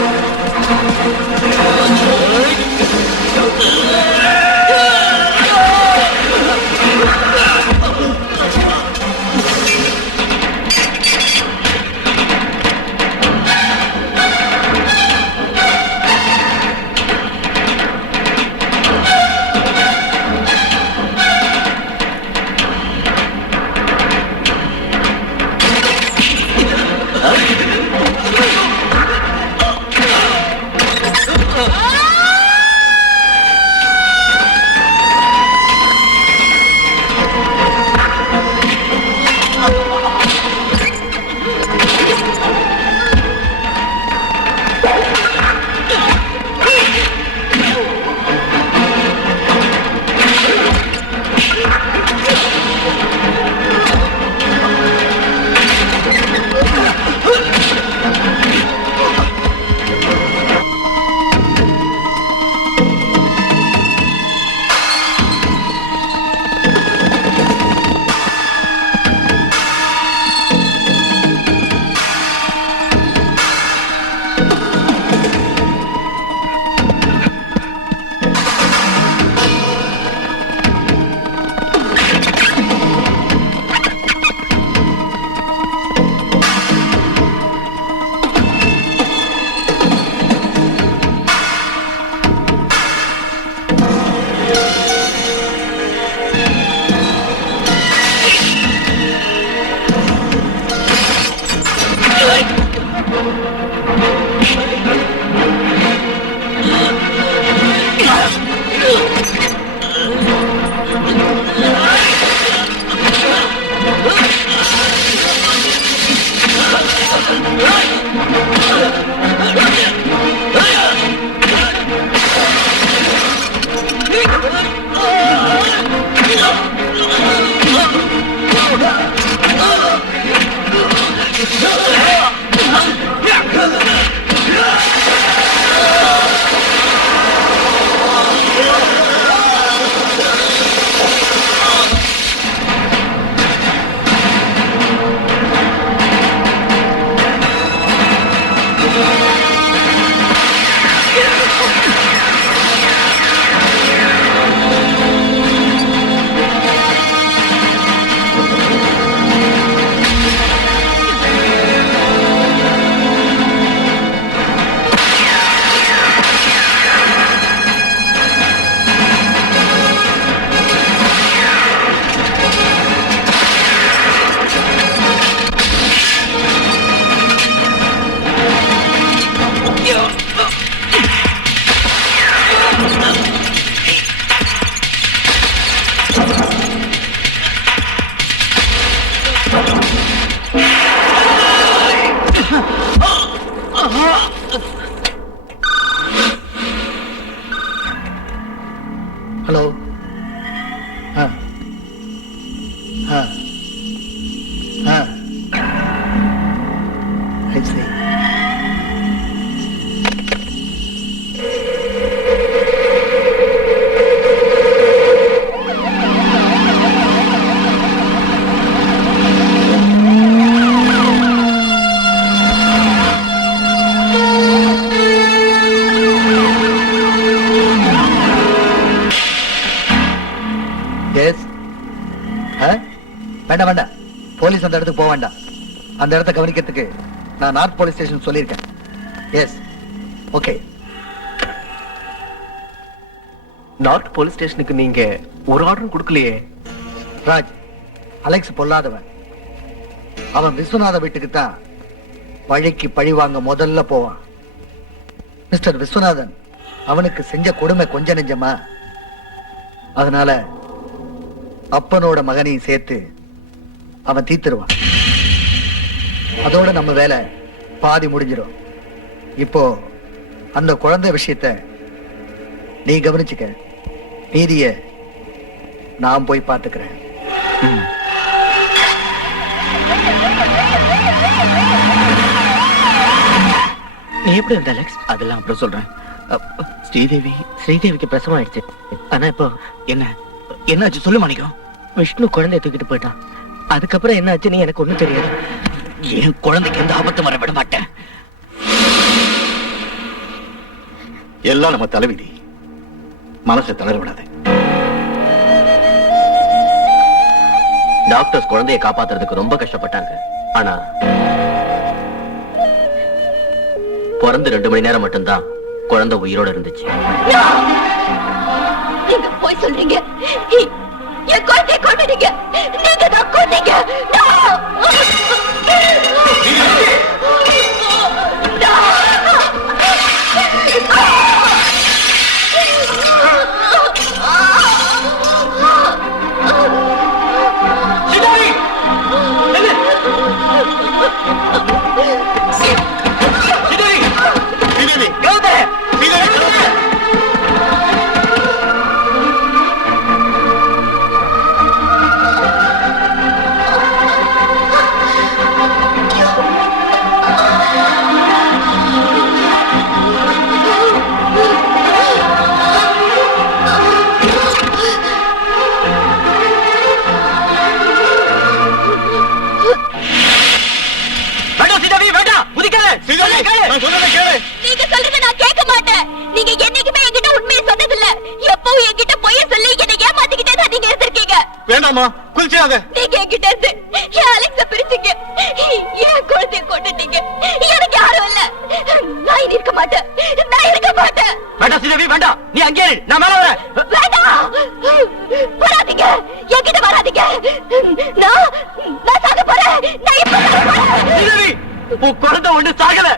ஹலோ. I see. Yes. வேண்டாம் வேண்டாம், போலீஸ் அந்த இடத்துக்கு போக வேண்டாம். அந்த இடத்தை கவனிக்கிறதுக்கு நான் நார்த் போலீஸ் ஸ்டேஷன் சொல்லியிருக்கேன். Yes, okay. நார்த் போலீஸ் ஸ்டேஷனுக்கு நீங்க ஒரு ஆர்டரும் கொடுக்கலையே. ராஜ், அலெக்ஸ் பொல்லாதவன். அவன் விஸ்வநாத வீட்டுக்கு தான் பழிக்கு பழி வாங்க முதல்ல போவான். மிஸ்டர் விஸ்வநாதன் அவனுக்கு செஞ்ச கொடுமை கொஞ்ச நெஞ்சமா. அதனால அப்பனோட மகனையும் சேர்த்து அவன் தீத்துருவான். அதோட நம்ம வேலை பாதி முடிஞ்சிடும். இப்போ அந்த குழந்தை விஷயத்த நீ கவனிச்சுக்க, மீதிய நான் போய் பார்த்துக்கிறேன். நீ எப்படி இருந்த அலெக்ஸ்? அதெல்லாம் அப்புறம் சொல்றேன். ஸ்ரீதேவிக்கு பிரசவம் ஆயிடுச்சு. ஆனா இப்போ என்ன என்னாச்சு சொல்லு மாணிக்கம். விஷ்ணு குழந்தைய தூக்கிட்டு போயிட்டான். அதுக்கப்புறம் என்ன ஆச்சுன்னு எனக்கு ஒண்ணும் தெரியாது. என் குழந்தைக்கு எந்த ஆபத்தும் வர விட மாட்டேன். எல்லாம் நம்ம தலைவிதி. மனசை தளர விடாத. டாக்டர்ஸ் குழந்தையை காப்பாத்துறதுக்கு ரொம்ப கஷ்டப்பட்டாங்க. ஆனா பிறந்து 2 மணி நேரம் மட்டும்தான் குழந்தை உயிரோட இருந்துச்சு. நீங்க போய் சொல்றீங்க. என் குழந்தைய கொண்டுட்டீங்க. நீங்க தான் கொண்டீங்க. நீங்க சொல்றத நான் கேட்க மாட்டேன். நீங்க என்னைக்குமே என்கிட்ட உண்மையை சொன்னதில்ல. எப்பவும் என்கிட்ட பொய்ய சொல்லி என்னை ஏமாத்திக்கிட்டே தான் நீங்க இருந்திருக்கீங்க. வேண்டாமா, குளிச்சாத. நீங்க என்கிட்ட இருந்து என் அலெக்ஸ பிரிச்சீங்க. என் குழந்தைய கொண்டுட்டீங்க. எனக்கு யாரும் இல்ல. நான் இனி இருக்க மாட்டேன். நான் இருக்க மாட்டேன். வேண்டாம் ஸ்ரீதேவி, வேண்டாம். நீ அங்கே இரு, நான் மேல வரேன். வேண்டாம், வராதீங்க. என்கிட்ட வராதீங்க. நான் சாக போறேன். நான் இப்ப சாக போறேன். ஸ்ரீதேவி, உன் குழந்தை ஒண்ணு சாகல.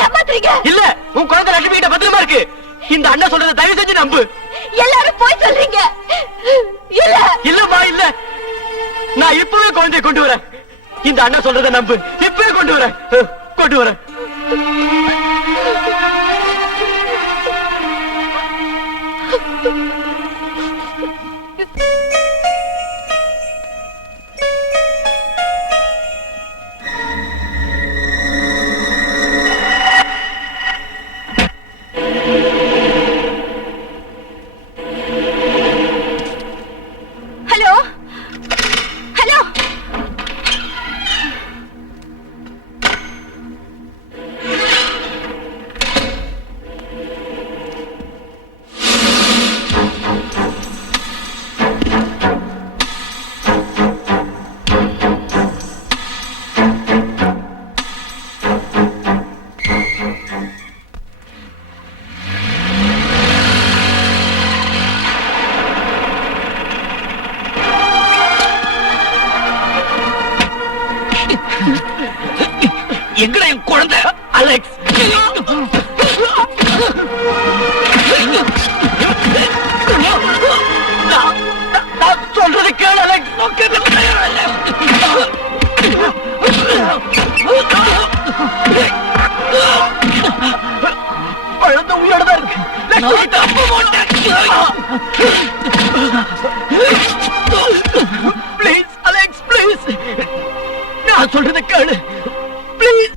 ஏமாத்துறீங்க. இல்ல, உன் குழந்தை லட்சுமி கிட்ட பத்திரமா இருக்கு. இந்த அண்ணன் சொல்றத தயவு செஞ்சு நம்பு. எல்லாரும் போய் சொல்றீங்க. இல்ல இல்லம்மா, இல்ல. நான் இப்பவே குழந்தைய கொண்டு வரேன். இந்த அண்ணன் சொல்றத நம்பு. இப்பவே கொண்டு வரேன். கொண்டு வரேன். Hello hello. எங்கடா என் குழந்தை? அலெக்ஸ், நான் சொல்றது கேளு அலெக்ஸ். குழந்தை உயிரோட தான் இருக்கு. Please Alex, please. நான் சொல்றது கேளு please.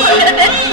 What is it?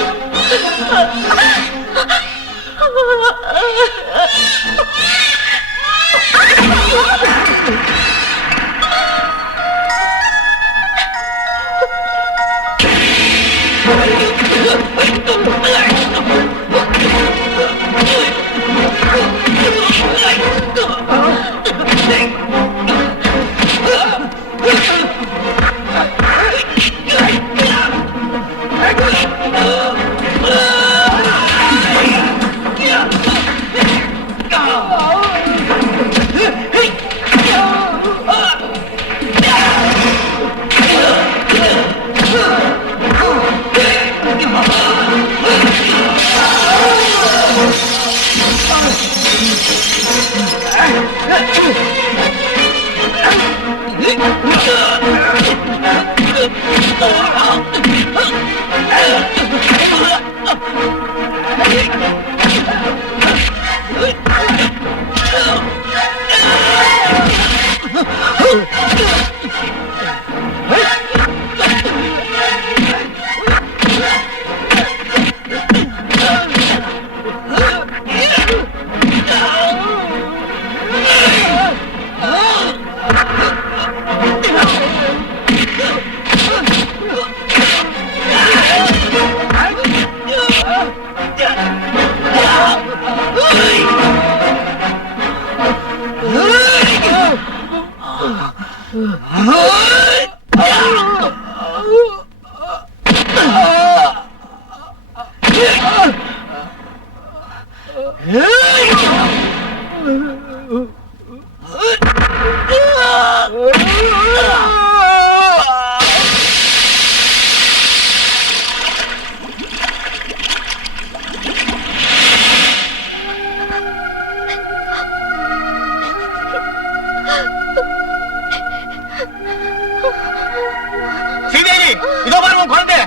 Sridevi, இதோ பாருங்க உன் குழந்தை.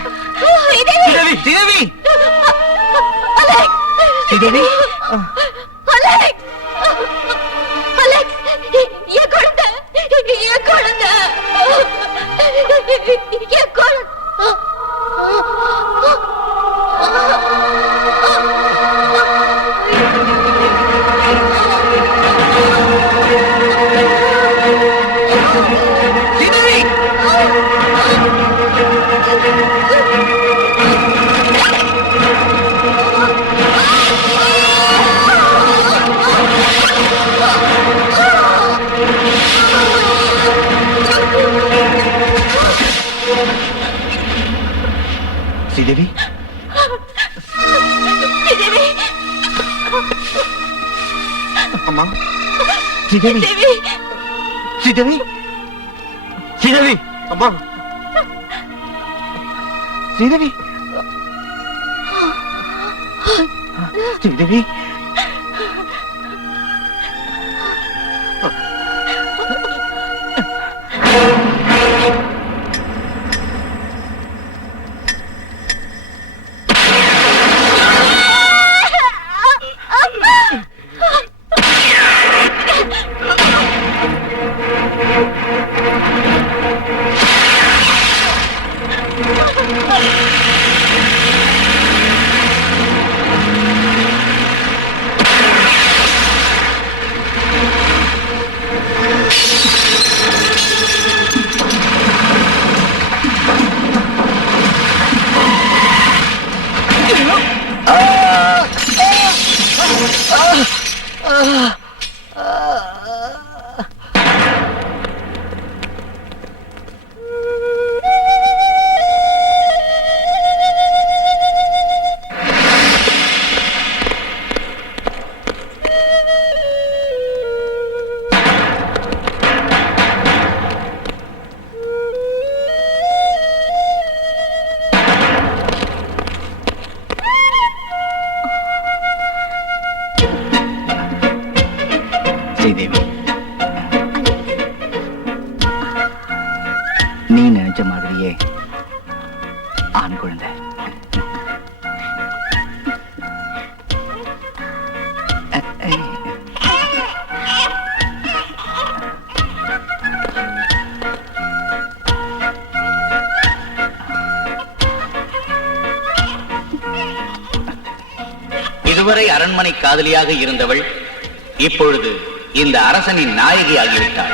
ஸ்ரீதேவி, ஸ்ரீதேவி, ஸ்ரீதேவி. அலெக்ஸ், அலெக்ஸ், என் குழந்தை, என் குழந்தை, என் குழந்தை. ஸ்ரீதேவி, அம்மா. ஸ்ரீதேவி, ஸ்ரீதேவி, ஸ்ரீதேவி, அம்மா. ஸ்ரீதேவி, ஸ்ரீதேவி. ஸ்ரீதேவி, நீ நினைச்ச மாதிரியே ஆண் குழந்தை. இதுவரை அரண்மனை காதலியாக இருந்தவள் இப்பொழுது இந்த அரசனின் நாயகி ஆகிவிட்டாள்.